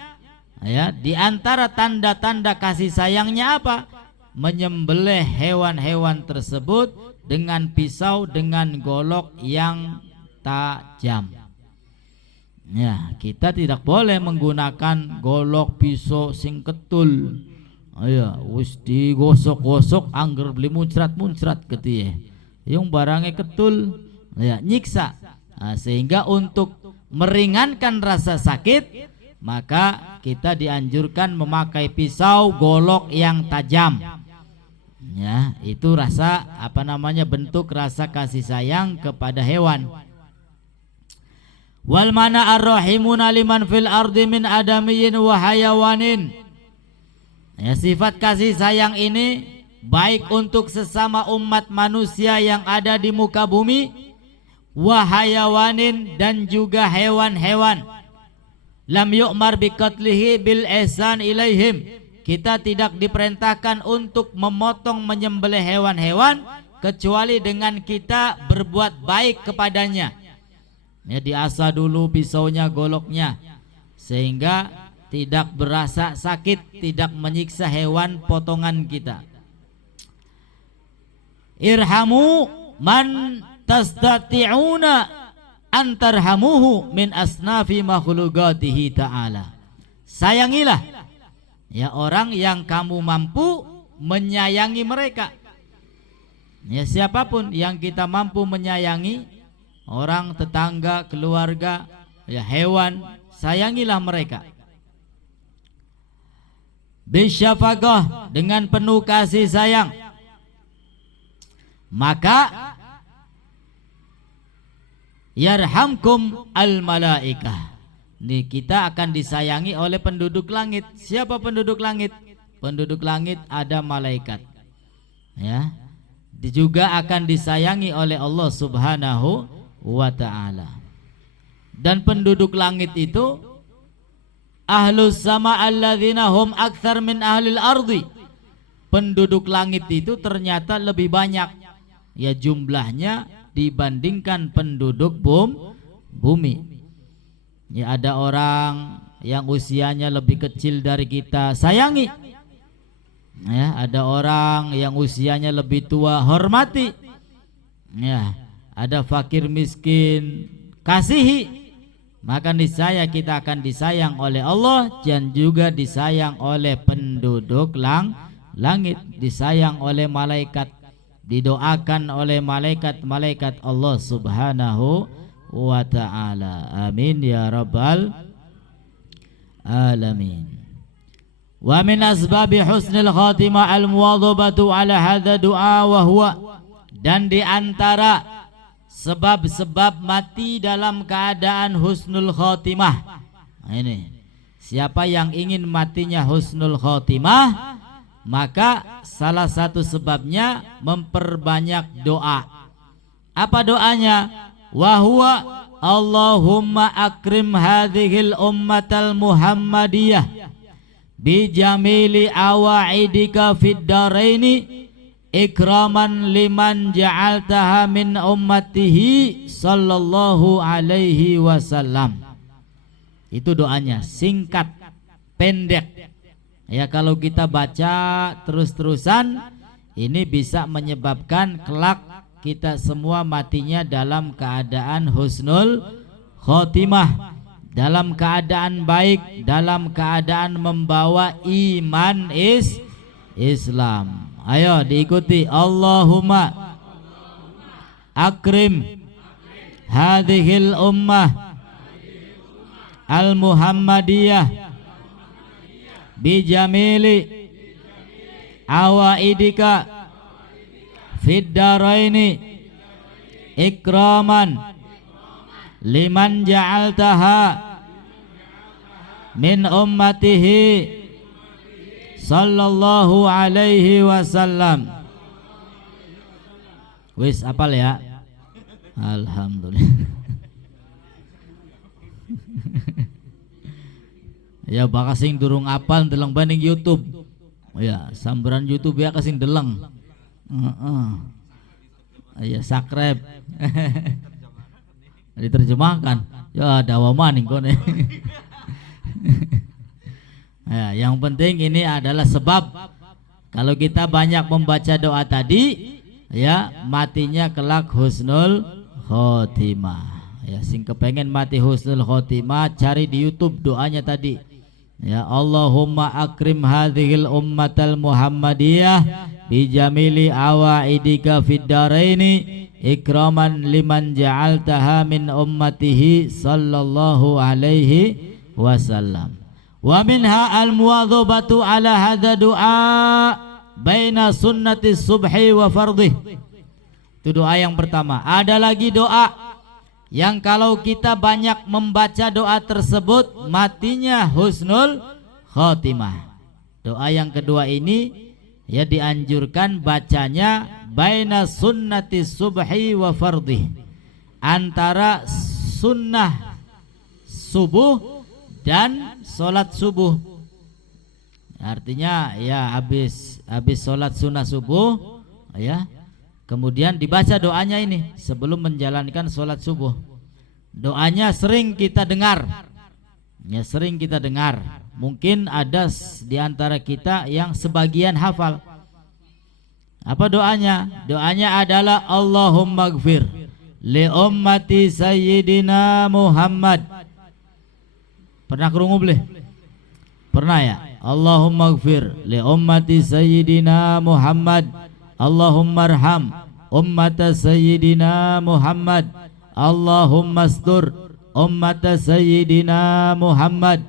ya, di antara tanda-tanda kasih sayangnya apa? Menyembelih hewan-hewan tersebut dengan pisau, dengan golok yang tajam. Ya, kita tidak boleh menggunakan golok, pisau sing ketul. Ayo, wis digosok-gosok angger beli muncrat-muncrat ketiye. Yung barangnya ketul, ya, nyiksa. Nah, sehingga untuk meringankan rasa sakit, maka kita dianjurkan memakai pisau, golok yang tajam. Ya, itu rasa bentuk rasa kasih sayang kepada hewan. Wal mana ar-rahimuna liman fil ardi min adamiyyin wa hayawanin. Ya, sifat kasih sayang ini baik untuk sesama umat manusia yang ada di muka bumi, wa hayawanin, dan juga hewan-hewan. Lam yu'mar biqatlihi bil ihsan ilaihim. Kita tidak diperintahkan untuk memotong, menyembelih hewan-hewan kecuali dengan kita berbuat baik kepadanya. Ya, diasah dulu pisaunya, goloknya, sehingga tidak berasa sakit, tidak menyiksa hewan potongan kita. Irhamu man tastati'una antarhamuhu min asnafi makhlukatihi ta'ala. Sayangilah, ya, orang yang kamu mampu menyayangi mereka. Ya, siapapun yang kita mampu menyayangi, orang, tetangga, keluarga, ya, hewan, sayangilah mereka. Bisyafaqah, dengan penuh kasih sayang. Maka yarhamkum al malaikah, nih, kita akan disayangi oleh penduduk langit. Siapa penduduk langit? Penduduk langit ada malaikat, ya, juga akan disayangi oleh Allah Subhanahu wa ta'ala. Dan penduduk langit itu ahlus sama alladzina hum aktsar min ahlil ardi. Penduduk langit itu ternyata lebih banyak, ya, jumlahnya dibandingkan penduduk bumi. Ya, ada orang yang usianya lebih kecil dari kita, sayangi. Ya, ada orang yang usianya lebih tua, hormati. Ya, ada fakir miskin, kasihi. Maka niscaya kita akan disayang oleh Allah dan juga disayang oleh penduduk langit, disayang oleh malaikat, didoakan oleh malaikat-malaikat Allah Subhanahu wa ta'ala. Amin ya rabbal alamin. Wa min asbabi husnil khatimah al-muwadhabatu ala hadha du'a wa huwa, dan di antara sebab-sebab mati dalam keadaan husnul khatimah. Nah, ini, siapa yang ingin matinya husnul khatimah, maka salah satu sebabnya memperbanyak doa. Apa doanya? Wa huwa Allahumma akrim hadhil ummatal Muhammadiyah bi jamili awaidika fid daraini ikraman liman ja'altaha min ummatihi sallallahu alaihi wasallam. Itu doanya, singkat, pendek. Ya, kalau kita baca terus-terusan ini bisa menyebabkan kelak kita semua matinya dalam keadaan husnul khotimah, dalam keadaan baik, dalam keadaan membawa iman Islam. Ayo diikuti. Allahumma akrim hadhil ummah al-Muhammadiyah bijamili awaidika fid daraini ikraman liman ja'altaha min ummatihi sallallahu alaihi wasallam. Wis apal ya? Alhamdulillah. Ya bakal sing durung apal deleng banding YouTube. Ya sambaran YouTube ya kasing deleng. Ya subscribe. Diterjemahkan. Ya dawa maning kone. Ya, yang penting ini adalah sebab kalau kita banyak membaca doa tadi, ya matinya kelak husnul khotimah. Ya, sing kepengen mati husnul khotimah cari di YouTube doanya tadi. Ya Allahumma akrim hadhil ummatal Muhammadiyah bijamili awaidika fid daraini ikraman liman ja'altaha min ummatihi sallallahu alaihi wasallam. Wa minha al-muwadhabatu ala hadha du'a baina sunnati subhi wa fardih. Itu doa yang pertama. Ada lagi doa yang kalau kita banyak membaca doa tersebut matinya husnul khotimah. Doa yang kedua ini ya dianjurkan bacanya baina sunnati subhi wa fardih, antara sunnah subuh dan sholat subuh. Artinya ya habis sholat sunnah subuh ya, kemudian dibaca doanya ini sebelum menjalankan sholat subuh. Doanya sering kita dengar, ya sering kita dengar. Mungkin ada di antara kita yang sebagian hafal. Apa doanya? Doanya adalah Allahumma gfir li ummati sayyidina Muhammad. Pernah kerungu boleh? Pernah ya? Allahumma gfir li ummati sayyidina Muhammad. Allahumma arham ummata sayyidina Muhammad. Allahumma astur ummata sayyidina Muhammad.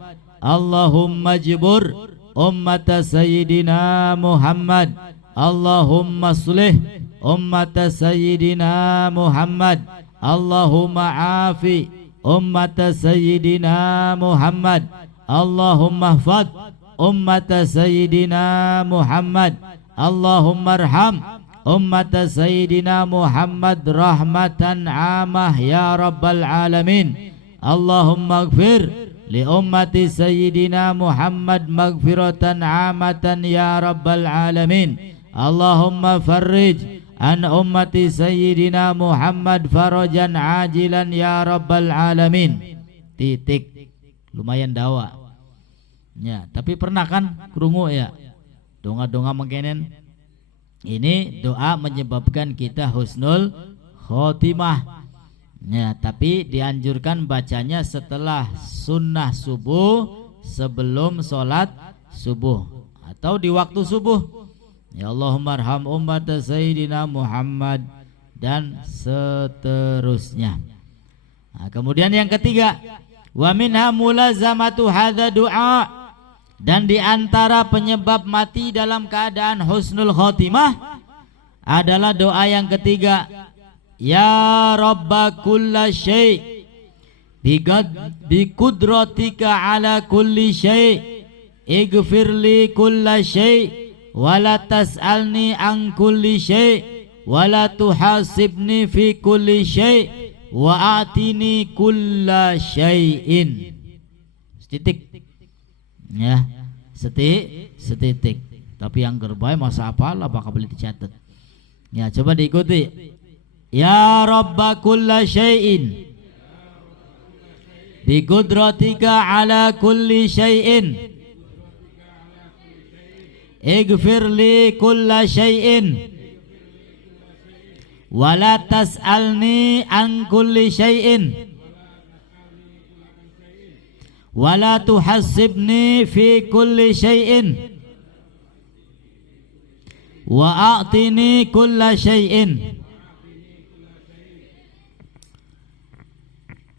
Allahumma jibur ummata sayyidina Muhammad. Allahumma sulih ummata sayyidina Muhammad. Allahumma afi ummata sayyidina Muhammad. Allahumma hfad ummata sayyidina Muhammad. Allahumma arham ummata sayyidina Muhammad rahmatan amah ya rabbal alamin. Allahumma gfir li ummati sayyidina Muhammad maghfiratan amatan ya rabbal alamin. Allahumma farrij an ummati sayyidina Muhammad farajan ajilan ya rabbal alamin. Titik. Lumayan dawa ya, tapi pernah kan kerungu ya donga-donga mengkenen. Ini doa menyebabkan kita husnul khotimah ya, tapi dianjurkan bacanya setelah sunnah subuh, sebelum sholat subuh atau di waktu subuh. Ya Allahumma arham ummata sayyidina Muhammad dan seterusnya. Nah, kemudian yang ketiga, wa minha mulazamatu hadza du'a, dan di antara penyebab mati dalam keadaan husnul khotimah adalah doa yang ketiga, ya rabba kulla syai' bi qudratika ala kulli syai' ighfirli kulla syai' wala tas'alni an kulli syai' wala tuhasibni fi kulli syai' wa atini kulla syai'in. Setitik. Ya, setitik. Tapi yang gerbai masa apalah bakal boleh dicatat. Ya, coba diikuti. Ya Rabba kulla syai'in bi qudratika ala kulli syai'in ighfir li kulla syai'in wa la tas'alni an kulli syai'in wa la tuhassibni fi kulli syai'in wa a'tini kulla syai'in.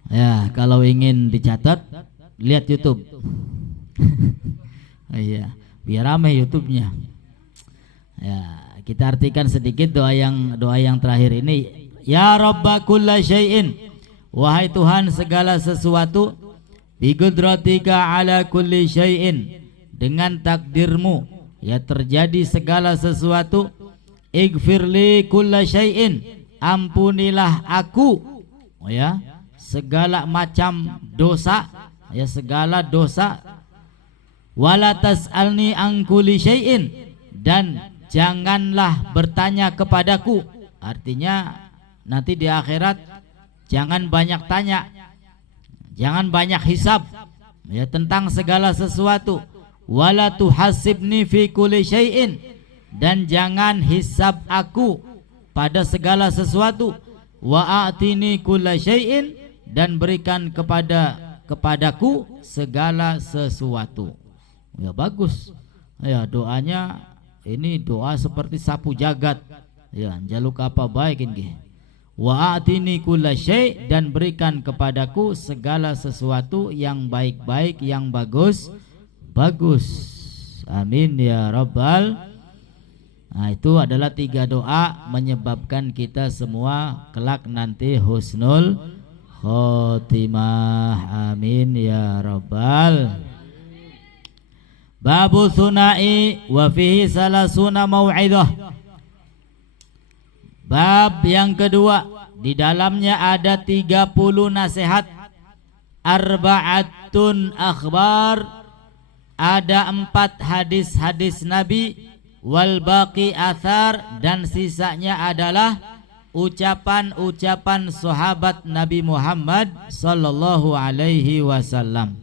Ya, kalau ingin dicatat lihat YouTube. Iya, biar ramai YouTube-nya. Ya, kita artikan sedikit doa yang terakhir ini. Ya Rabba kulla syai'in, wahai Tuhan segala sesuatu, bi qudratika ala kulli syai'in, dengan takdirmu ya terjadi segala sesuatu. Ighfirli kulla syai'in, ampunilah aku ya segala macam dosa, ya segala dosa. Wala tas'alni an kulli syai'in, dan janganlah bertanya kepadaku. Artinya nanti di akhirat jangan banyak tanya, jangan banyak hisab ya tentang segala sesuatu. Wala tuhasibni fi kulli syai'in, dan jangan hisab aku pada segala sesuatu. Wa a'tini kulla syai'in, dan berikan kepadaku segala sesuatu. Ya bagus. Ya doanya ini doa seperti sapu jagat. Ya jaluk apa baik ini. Wa a'tini kulla syai', dan berikan kepadaku segala sesuatu yang baik-baik, yang bagus. Amin ya rabbal. Nah, itu adalah 3 doa menyebabkan kita semua kelak nanti husnul khotimah. Amin ya rabbal. Babu sunai wa fihi salasuna mau'idah. Bab yang kedua, di dalamnya ada 30 nasihat. Arba'atun akhbar, ada 4 hadis-hadis Nabi. Wal baqi athar, dan sisanya adalah ucapan-ucapan sahabat Nabi Muhammad sallallahu alaihi wasallam.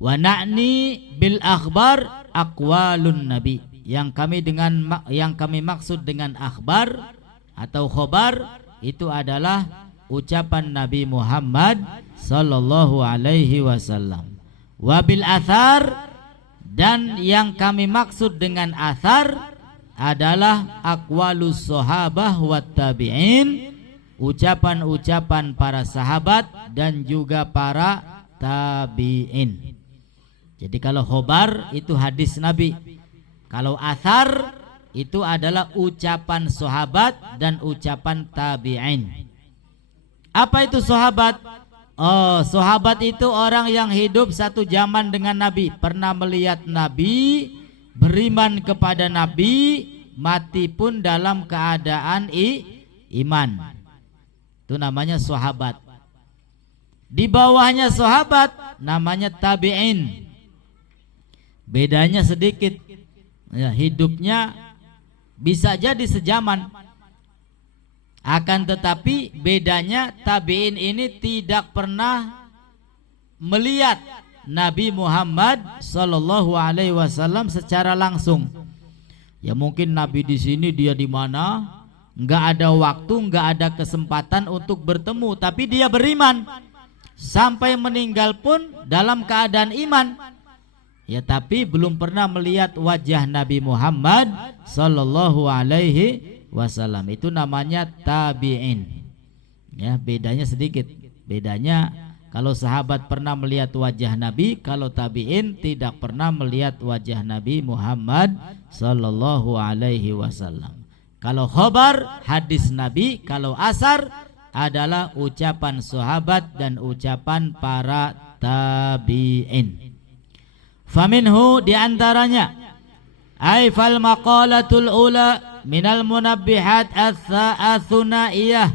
Wa na'ni bil akhbar aqwalun nabi, yang kami maksud dengan akhbar atau khobar itu adalah ucapan Nabi Muhammad sallallahu alaihi wasallam. Wa bil athar, dan yang kami maksud dengan athar adalah aqwalus sahabah wat tabi'in, ucapan-ucapan para sahabat dan juga para tabi'in. Jadi kalau khobar itu hadis Nabi, kalau athar itu adalah ucapan sahabat dan ucapan tabi'in. Apa itu sahabat? Oh, sahabat itu orang yang hidup satu zaman dengan Nabi, pernah melihat Nabi, beriman kepada Nabi, mati pun dalam keadaan iman. Itu namanya sahabat. Di bawahnya sahabat namanya tabi'in. Bedanya sedikit. Ya, hidupnya bisa jadi sejaman. Akan tetapi bedanya tabi'in ini tidak pernah melihat Nabi Muhammad sallallahu alaihi wasallam secara langsung. Ya mungkin Nabi di sini, dia di mana, nggak ada waktu, nggak ada kesempatan untuk bertemu, tapi dia beriman sampai meninggal pun dalam keadaan iman. Ya tapi belum pernah melihat wajah Nabi Muhammad sallallahu alaihi wasallam. Itu namanya tabi'in. Ya, bedanya sedikit. Bedanya kalau sahabat pernah melihat wajah Nabi, kalau tabi'in tidak pernah melihat wajah Nabi Muhammad sallallahu alaihi wasallam. Kalau khobar hadis Nabi, kalau asar adalah ucapan sahabat dan ucapan para tabi'in. Faminhu, diantaranya ay fal maqalatul ula minal munabbihat ats-tsunaiyah,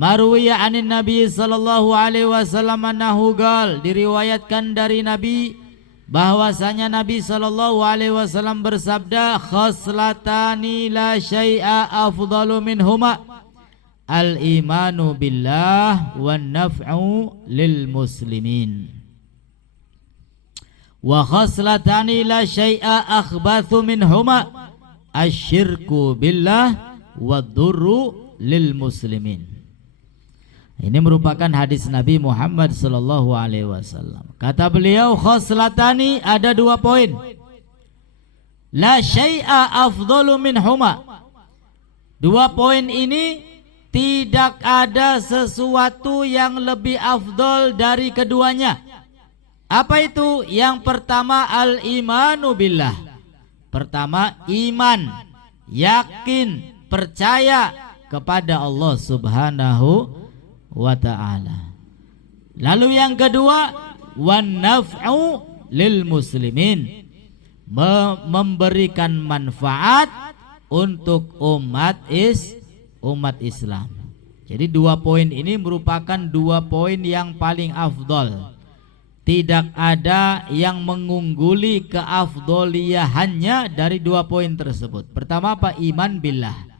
Marwiya anin Nabi sallallahu alaihi wasallam annahu qala, diriwayatkan dari Nabi bahwasanya Nabi sallallahu alaihi wasallam bersabda, khaslatani la syai'a afdalu minhuma al-imanu billah wan naf'u lil muslimin. Wa khaslatani la syai'a akhbathu minhuma asyirku billah wad-durru lil muslimin. Ini merupakan hadis Nabi Muhammad sallallahu alaihi wasallam. Kata beliau, khoslatani, ada 2 poin. La syai'a afdalu minhuma. 2 poin ini tidak ada sesuatu yang lebih afdol dari keduanya. Apa itu? Yang pertama al-imanu billah. Pertama iman, yakin, percaya kepada Allah Subhanahu wa ta'ala. Lalu yang kedua, wan naf'u lil muslimin, memberikan manfaat untuk umat Islam. Jadi 2 poin ini merupakan 2 poin yang paling afdol. Tidak ada yang mengungguli keafdoliyahannya dari 2 poin tersebut. Pertama apa? Iman billah.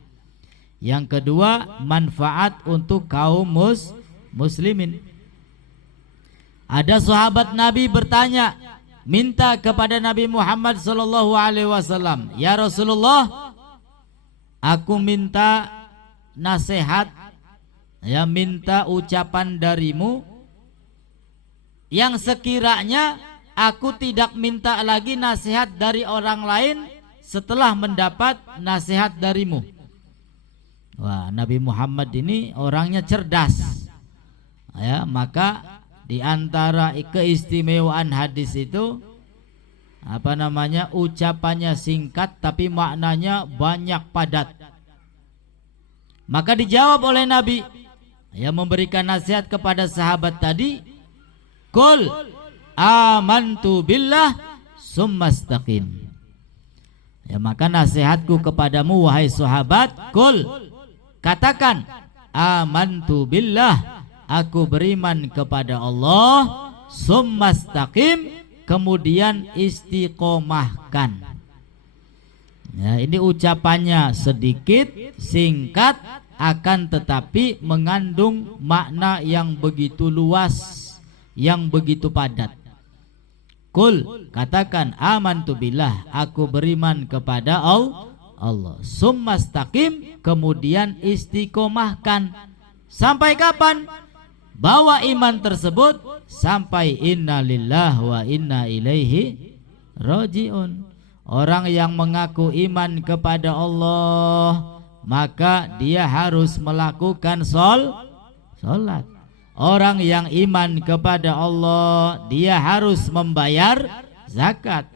Yang kedua, manfaat untuk kaum muslimin. Ada sahabat Nabi bertanya, minta kepada Nabi Muhammad sallallahu alaihi wasallam, "Ya Rasulullah, aku minta nasihat, ya minta ucapan darimu yang sekiranya aku tidak minta lagi nasihat dari orang lain setelah mendapat nasihat darimu." Wah, Nabi Muhammad ini orangnya cerdas. Ya, maka di antara keistimewaan hadis itu ucapannya singkat tapi maknanya banyak, padat. Maka dijawab oleh Nabi, yang memberikan nasihat kepada sahabat tadi, "Qul amantu billah summastaqim." Ya, maka nasihatku kepadamu wahai sahabat, qul, katakan, amantu billah, aku beriman kepada Allah, summastaqim, kemudian istiqomahkan. Ya, ini ucapannya sedikit, singkat, akan tetapi mengandung makna yang begitu luas, yang begitu padat. Qul, katakan, amantu billah, aku beriman kepada Allah, summastaqim, kemudian istiqomahkan. Sampai kapan? Bawa iman tersebut sampai inna lillahi wa inna ilaihi rajiun. Orang yang mengaku iman kepada Allah, maka dia harus melakukan salat. Orang yang iman kepada Allah, dia harus membayar zakat.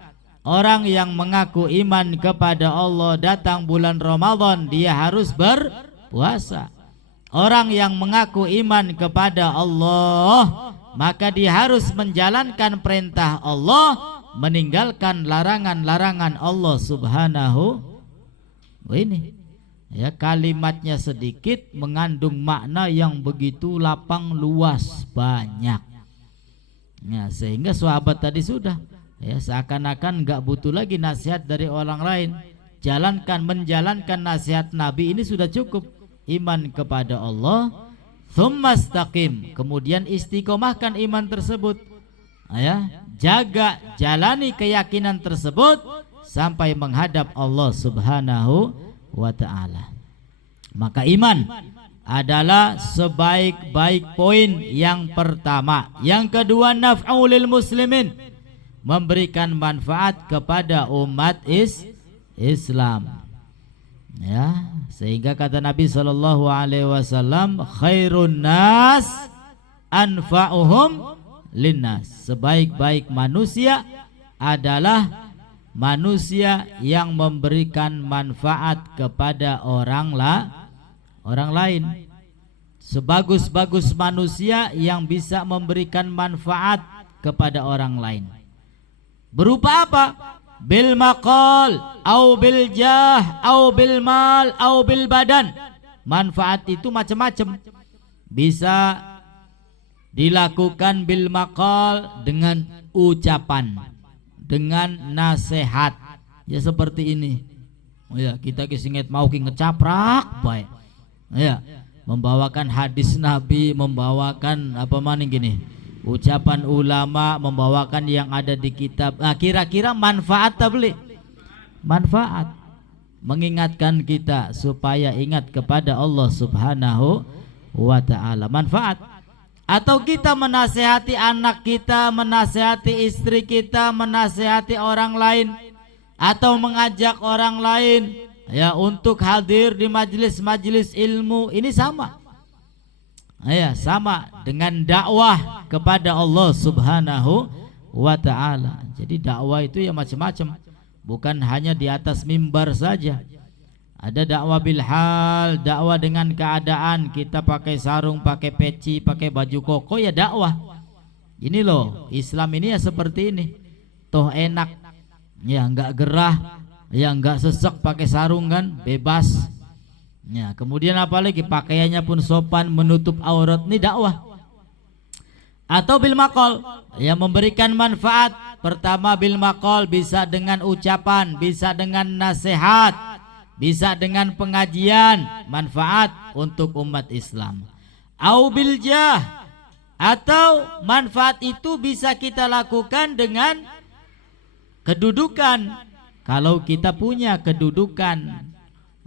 Orang yang mengaku iman kepada Allah, datang bulan Ramadan, dia harus berpuasa. Orang yang mengaku iman kepada Allah, maka dia harus menjalankan perintah Allah, meninggalkan larangan-larangan Allah Subhanahu. Ini ya, kalimatnya sedikit mengandung makna yang begitu lapang, luas, banyak. Ya, sehingga sahabat tadi sudah, ya, seakan-akan nggak butuh lagi nasihat dari orang lain. Menjalankan nasihat Nabi ini sudah cukup. Iman kepada Allah, tsumastaqim, kemudian istiqomahkan iman tersebut. Ya, jaga, jalani keyakinan tersebut sampai menghadap Allah Subhanahu wa ta'ala. Maka iman adalah sebaik-baik poin yang pertama. Yang kedua, naf'u lil muslimin, memberikan manfaat kepada umat Islam. Ya, sehingga kata Nabi sallallahu alaihi wasallam, khairun nas anfa'uhum linnas. Sebaik-baik manusia adalah manusia yang memberikan manfaat kepada orang lain. Sebagus-bagus manusia yang bisa memberikan manfaat kepada orang lain. Berupa apa? Bil maqal, au bil jah, au bil mal, au bil badan. Manfaat itu macam-macam. bisa dilakukan bil maqal dengan ucapan, dengan nasihat. Ya seperti ini. Ya, kita kisah mau ngecaprak baik. Ya, membawakan hadis Nabi, membawakan apa maning gini, ucapan ulama, membawakan yang ada di kitab. Nah, kira-kira manfaat tabligh, manfaat mengingatkan kita supaya ingat kepada Allah Subhanahu wa ta'ala, manfaat. Atau kita menasehati anak kita, menasehati istri kita, menasehati orang lain, atau mengajak orang lain ya untuk hadir di majelis-majelis ilmu, ini sama. Ya, sama dengan dakwah kepada Allah Subhanahu wa ta'ala. Jadi dakwah itu ya macam-macam, bukan hanya di atas mimbar saja. Ada dakwah bil hal, dakwah dengan keadaan, kita pakai sarung, pakai peci, pakai baju koko, ya dakwah. Ini loh, Islam ini ya seperti ini. Toh enak, ya enggak gerah, ya enggak sesek pakai sarung kan, bebas. Ya, kemudian apalagi pakaiannya pun sopan, menutup aurat, ini dakwah. Atau bil maqal, yang memberikan manfaat. Pertama bil maqal, bisa dengan ucapan, bisa dengan nasihat, bisa dengan pengajian, manfaat untuk umat Islam. Au bil jah, atau manfaat itu bisa kita lakukan dengan kedudukan. Kalau kita punya kedudukan,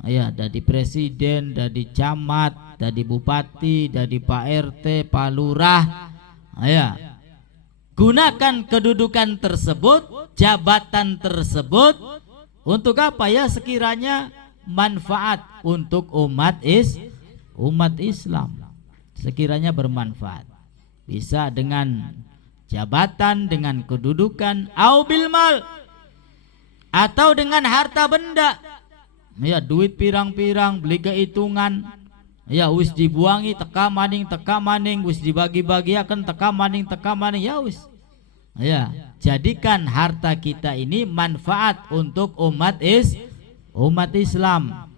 ya dari presiden, dari camat, dari bupati, dari Pak RT, Pak Lurah, ya gunakan kedudukan tersebut, jabatan tersebut untuk apa ya? Sekiranya manfaat untuk umat Islam, sekiranya bermanfaat, bisa dengan jabatan, dengan kedudukan, au bil mal, atau dengan harta benda. Ya, duit pirang-pirang beli kehitungan, ya wis dibuangi teka maning, wis dibagi-bagi akan teka maning, ya wis. Ya, jadikan harta kita ini manfaat untuk umat Islam.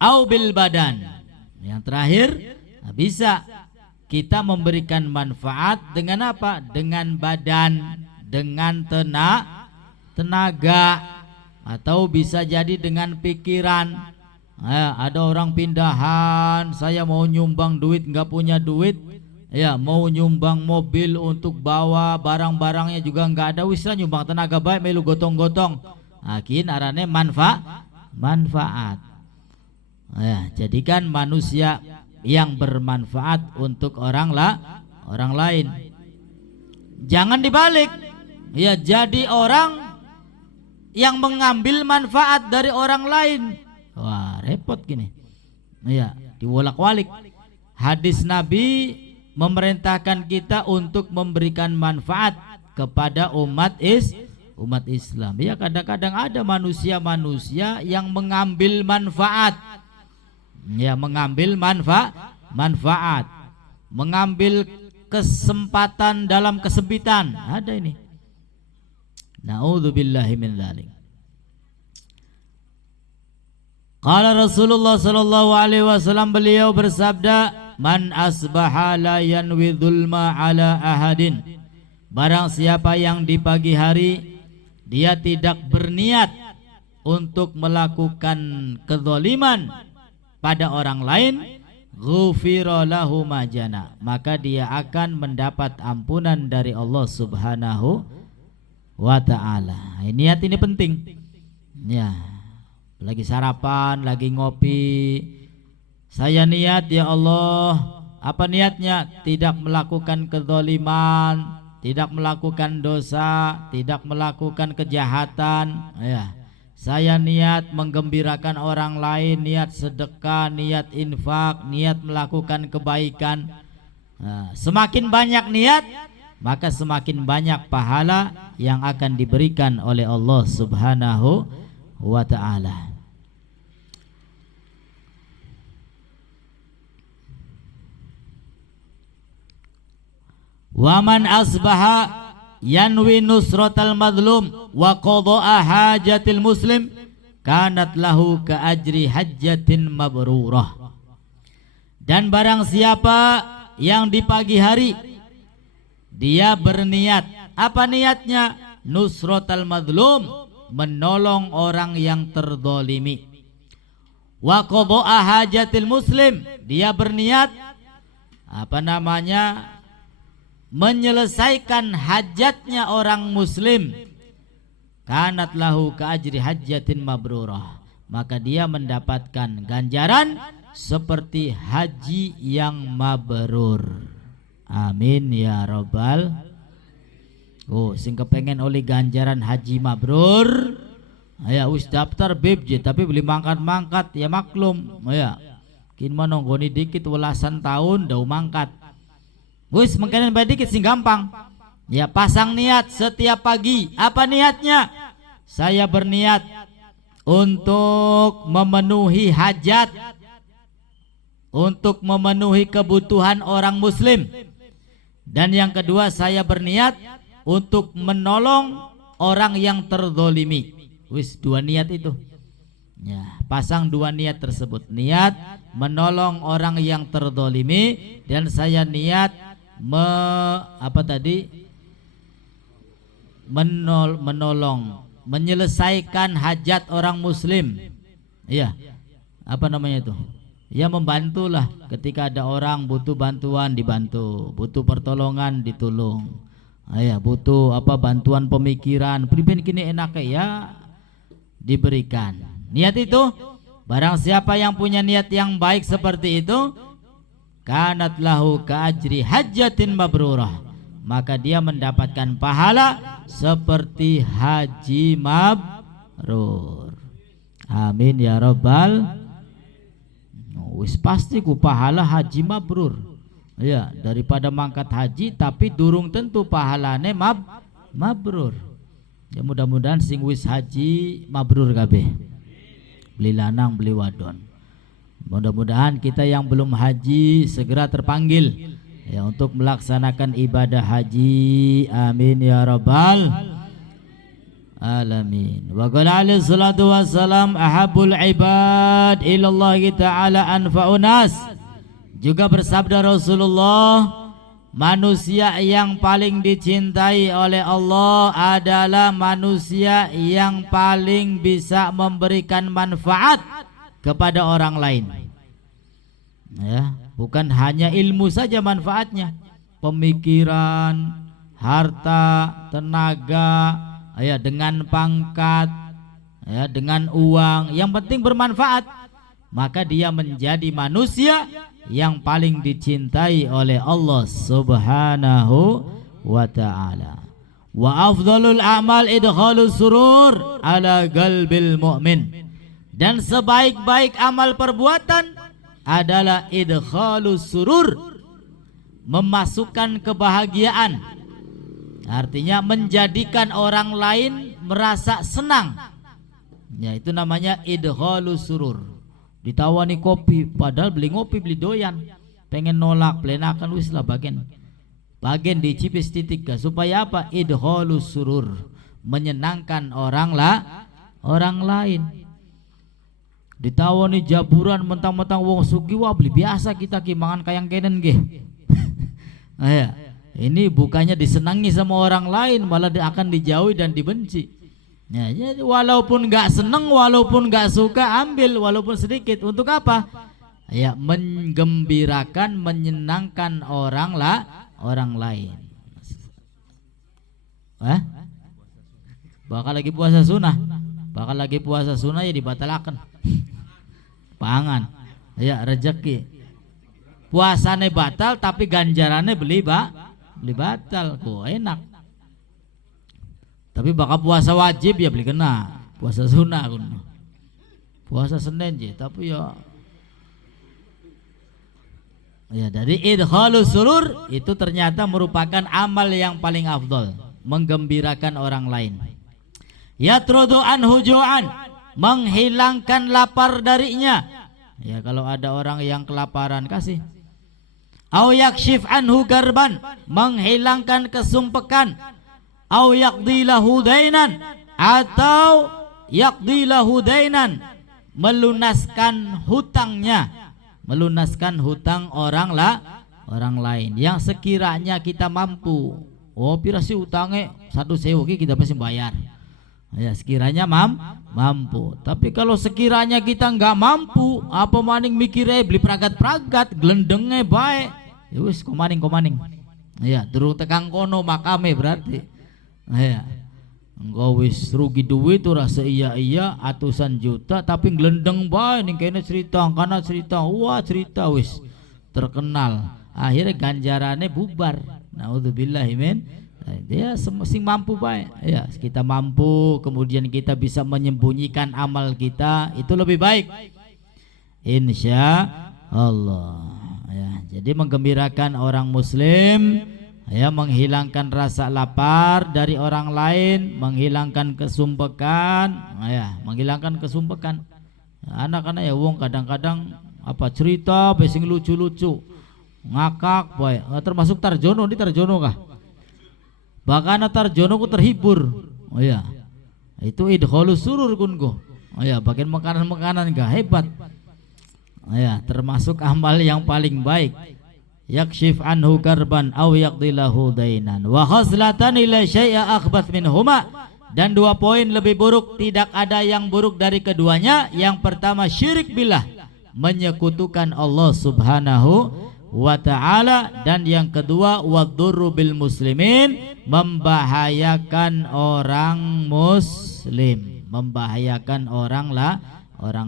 Au bil badan, yang terakhir, bisa kita memberikan manfaat dengan apa? Dengan badan, dengan tenaga, atau bisa jadi dengan pikiran. Ada orang pindahan, saya mau nyumbang duit, nggak punya duit, ya mau nyumbang mobil untuk bawa barang-barangnya juga nggak ada, wisra nyumbang tenaga baik melu gotong-gotong. Akin arane manfaat. Ya, jadikan manusia yang bermanfaat untuk orang lain. Jangan dibalik, ya jadi orang yang mengambil manfaat dari orang lain. Wah, repot gini. Ya, diwolak-walik. Hadis Nabi memerintahkan kita untuk memberikan manfaat kepada umat Islam. Ya, kadang-kadang ada manusia-manusia yang mengambil manfaat. Ya, mengambil manfaat, mengambil kesempatan dalam kesempitan. Ada ini. Na'udzubillahi min dzalik. Qala Rasulullah sallallahu alaihi wasallam, beliau bersabda, man asbaha la yanwi dzulma ala ahadin. Barang siapa yang di pagi hari dia tidak berniat untuk melakukan kezaliman pada orang lain, ghufira lahu ma jana, maka dia akan mendapat ampunan dari Allah Subhanahu wa ta'ala. Niat ini penting. Ya, lagi sarapan, lagi ngopi, saya niat, ya Allah, apa niatnya? Tidak melakukan kezaliman, tidak melakukan dosa, tidak melakukan kejahatan. Ya, saya niat menggembirakan orang lain, niat sedekah, niat infak, niat melakukan kebaikan. Nah, semakin banyak niat, maka semakin banyak pahala yang akan diberikan oleh Allah Subhanahu wa ta'ala. Waman asbaha yanwi nusratal madlum wa qada'a hajatil muslim kanat lahu ka ajri hajjatin mabrurah. Dan barang siapa yang di pagi hari dia berniat, apa niatnya? Nusratal madlum, menolong orang yang terdolimi. Wa qada'a hajatil muslim, dia berniat menyelesaikan hajatnya orang muslim. Kanat lahu ka ajri hajjatin mabrurah, maka dia mendapatkan ganjaran seperti haji yang mabrur. Amin ya rabbal. Sing kepengen oleh ganjaran haji mabrur, ya wis daftar BPJ, tapi beli mangkat-mangkat ya maklum, ya kin menonggoni dikit welasan tahun dah mangkat. Wis mengkenen bae dikit sing gampang. Ya pasang niat setiap pagi. Apa niatnya? Saya berniat untuk memenuhi hajat, untuk memenuhi kebutuhan orang muslim. Dan yang kedua, saya berniat untuk menolong orang yang terzolimi. Wis dua niat itu. Ya, pasang dua niat tersebut. Niat menolong orang yang terzolimi, dan saya niat menolong, menyelesaikan hajat orang muslim. Iya, apa namanya itu? Ya membantulah, ketika ada orang butuh bantuan dibantu, butuh pertolongan ditolong. Ya butuh bantuan pemikiran, pribadi kini enak ya diberikan. Niat itu, barang siapa yang punya niat yang baik seperti itu, kanat lahu ka ajri hajjatin mabrurah, maka dia mendapatkan pahala seperti haji mabrur. Amin ya rabbal. Wis pasti ku pahala haji mabrur. Ya, daripada mangkat haji tapi durung tentu pahalane mabrur. Ya mudah-mudahan sing wis haji mabrur kabeh. Beli lanang beli wadon. Mudah-mudahan kita yang belum haji segera terpanggil ya untuk melaksanakan ibadah haji. Amin ya rabbal alamin. Wa qala alaihi salatu wassalam ahabul ibad ilallah ta'ala anfa'unas. Juga bersabda Rasulullah, manusia yang paling dicintai oleh Allah adalah manusia yang paling bisa memberikan manfaat kepada orang lain. Ya, bukan hanya ilmu saja manfaatnya, pemikiran, harta, tenaga, ya dengan pangkat, ya dengan uang, yang penting bermanfaat, maka dia menjadi manusia yang paling dicintai oleh Allah Subhanahu wa ta'ala. Wa afdalul a'mal idkhalus surur ala qalbil mu'min. Dan sebaik-baik amal perbuatan adalah idkhalus surur, memasukkan kebahagiaan. Artinya menjadikan orang lain merasa senang. Ya, itu namanya idkhalus surur. Ditawani kopi, padahal beli ngopi beli doyan, pengen nolak plenakan wis lah bagian dicipis titik supaya apa? Idkhalus surur, menyenangkan orang lain. Ditawani jaburan mentang-mentang wong sugi, wah beli biasa kita ki mangan kayang kenen ge. Ya, ini bukannya disenangi sama orang lain, malah akan dijauhi dan dibenci. Ya, jadi walaupun nggak seneng, walaupun nggak suka, ambil walaupun sedikit. Untuk apa? Ya, menggembirakan, menyenangkan orang lain. Bakal lagi puasa sunnah, ya dibatalkan. Pangan, ya rezeki. Puasane batal tapi ganjarannya beli batal, kok enak. Tapi bakal puasa wajib ya beli kena, puasa sunnah kun. Puasa Senin je, tapi ya dari idkhalus surur itu ternyata merupakan amal yang paling afdol, menggembirakan orang lain. Yatrudu anhu ju'an, menghilangkan lapar darinya. Ya kalau ada orang yang kelaparan kasih. Au yakshif anhu garban, menghilangkan kesumpekan. Au yaqdilahu dainan, atau yaqdilahu dainan, melunaskan hutangnya, melunaskan hutang orang lain yang sekiranya kita mampu. Oh pira sih utangnya 1.000 kita pasti bayar. Ya sekiranya mampu. Tapi kalau sekiranya kita nggak mampu, apa maning mikirnya beli peragat-peragat, gelendengnya baik. Ya wis komaning. Ya durung tekang kono makame berarti. Ya. Engkau wis rugi duit tuh rasa iya atusan juta tapi gelendeng baik ning kene cerita wah cerita wis terkenal. Akhirnya ganjarannya bubar. Naudzubillah min. Dia sing mampu baik ya kita mampu kemudian kita bisa menyembunyikan amal kita itu lebih baik insya Allah ya. Jadi menggembirakan orang muslim ya, menghilangkan rasa lapar dari orang lain, menghilangkan kesumpekan ya, menghilangkan kesumpekan anak-anak ya wong kadang-kadang apa cerita besing lucu-lucu ngakak boy termasuk Tarjono di Tarjono kah bahkan Tarjono ku terhibur. Oh ya, itu idkhalus surur kunku. Oh ya, bagian makanan-makanan gak hebat. Oh ya, termasuk amal yang paling baik. Yakshif anhu karban aw yaqdilahu dainan wa khaslatan ila syai'a akhbath minhuma. Dan 2 poin lebih buruk, tidak ada yang buruk dari keduanya. Yang pertama syirik billah, menyekutukan Allah Subhanahu wa ta'ala, dan yang kedua wadurru bil muslimin, membahayakan orang muslim, membahayakan orang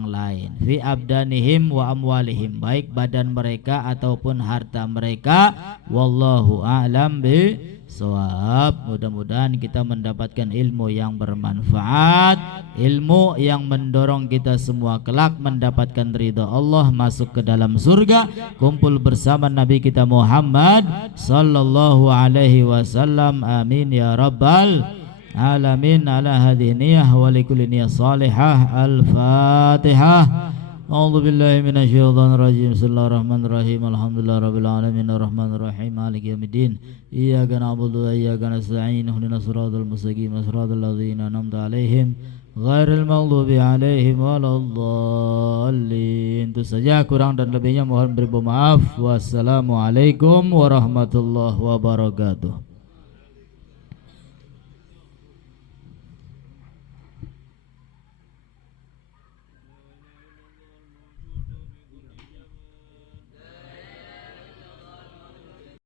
lain fi abdanihim wa amwalihim, baik badan mereka ataupun harta mereka. Wallahu a'lam bisawab. Mudah-mudahan kita mendapatkan ilmu yang bermanfaat, ilmu yang mendorong kita semua kelak mendapatkan ridha Allah, masuk ke dalam surga, kumpul bersama Nabi kita Muhammad sallallahu alaihi wasallam. Amin ya rabbal alamin. Ala hadhihi niyyah wa likulli niyyah salihah. Al-Fatihah. A'udzu billahi minasyaitonir rajim. Bismillahirrahmanirrahim. Alhamdulillahirabbil alamin arrahmanir rahim maliki yaumiddin. Iyyaka na'budu wa iyyaka nasta'in. Ihdinas siratal mustaqim, siratal ladzina an'amta 'alaihim ghairil maghdubi 'alaihim waladdallin. Itu saja, kurang dan lebihnya mohon beri maaf. Wassalamualaikum warahmatullahi wabarakatuh.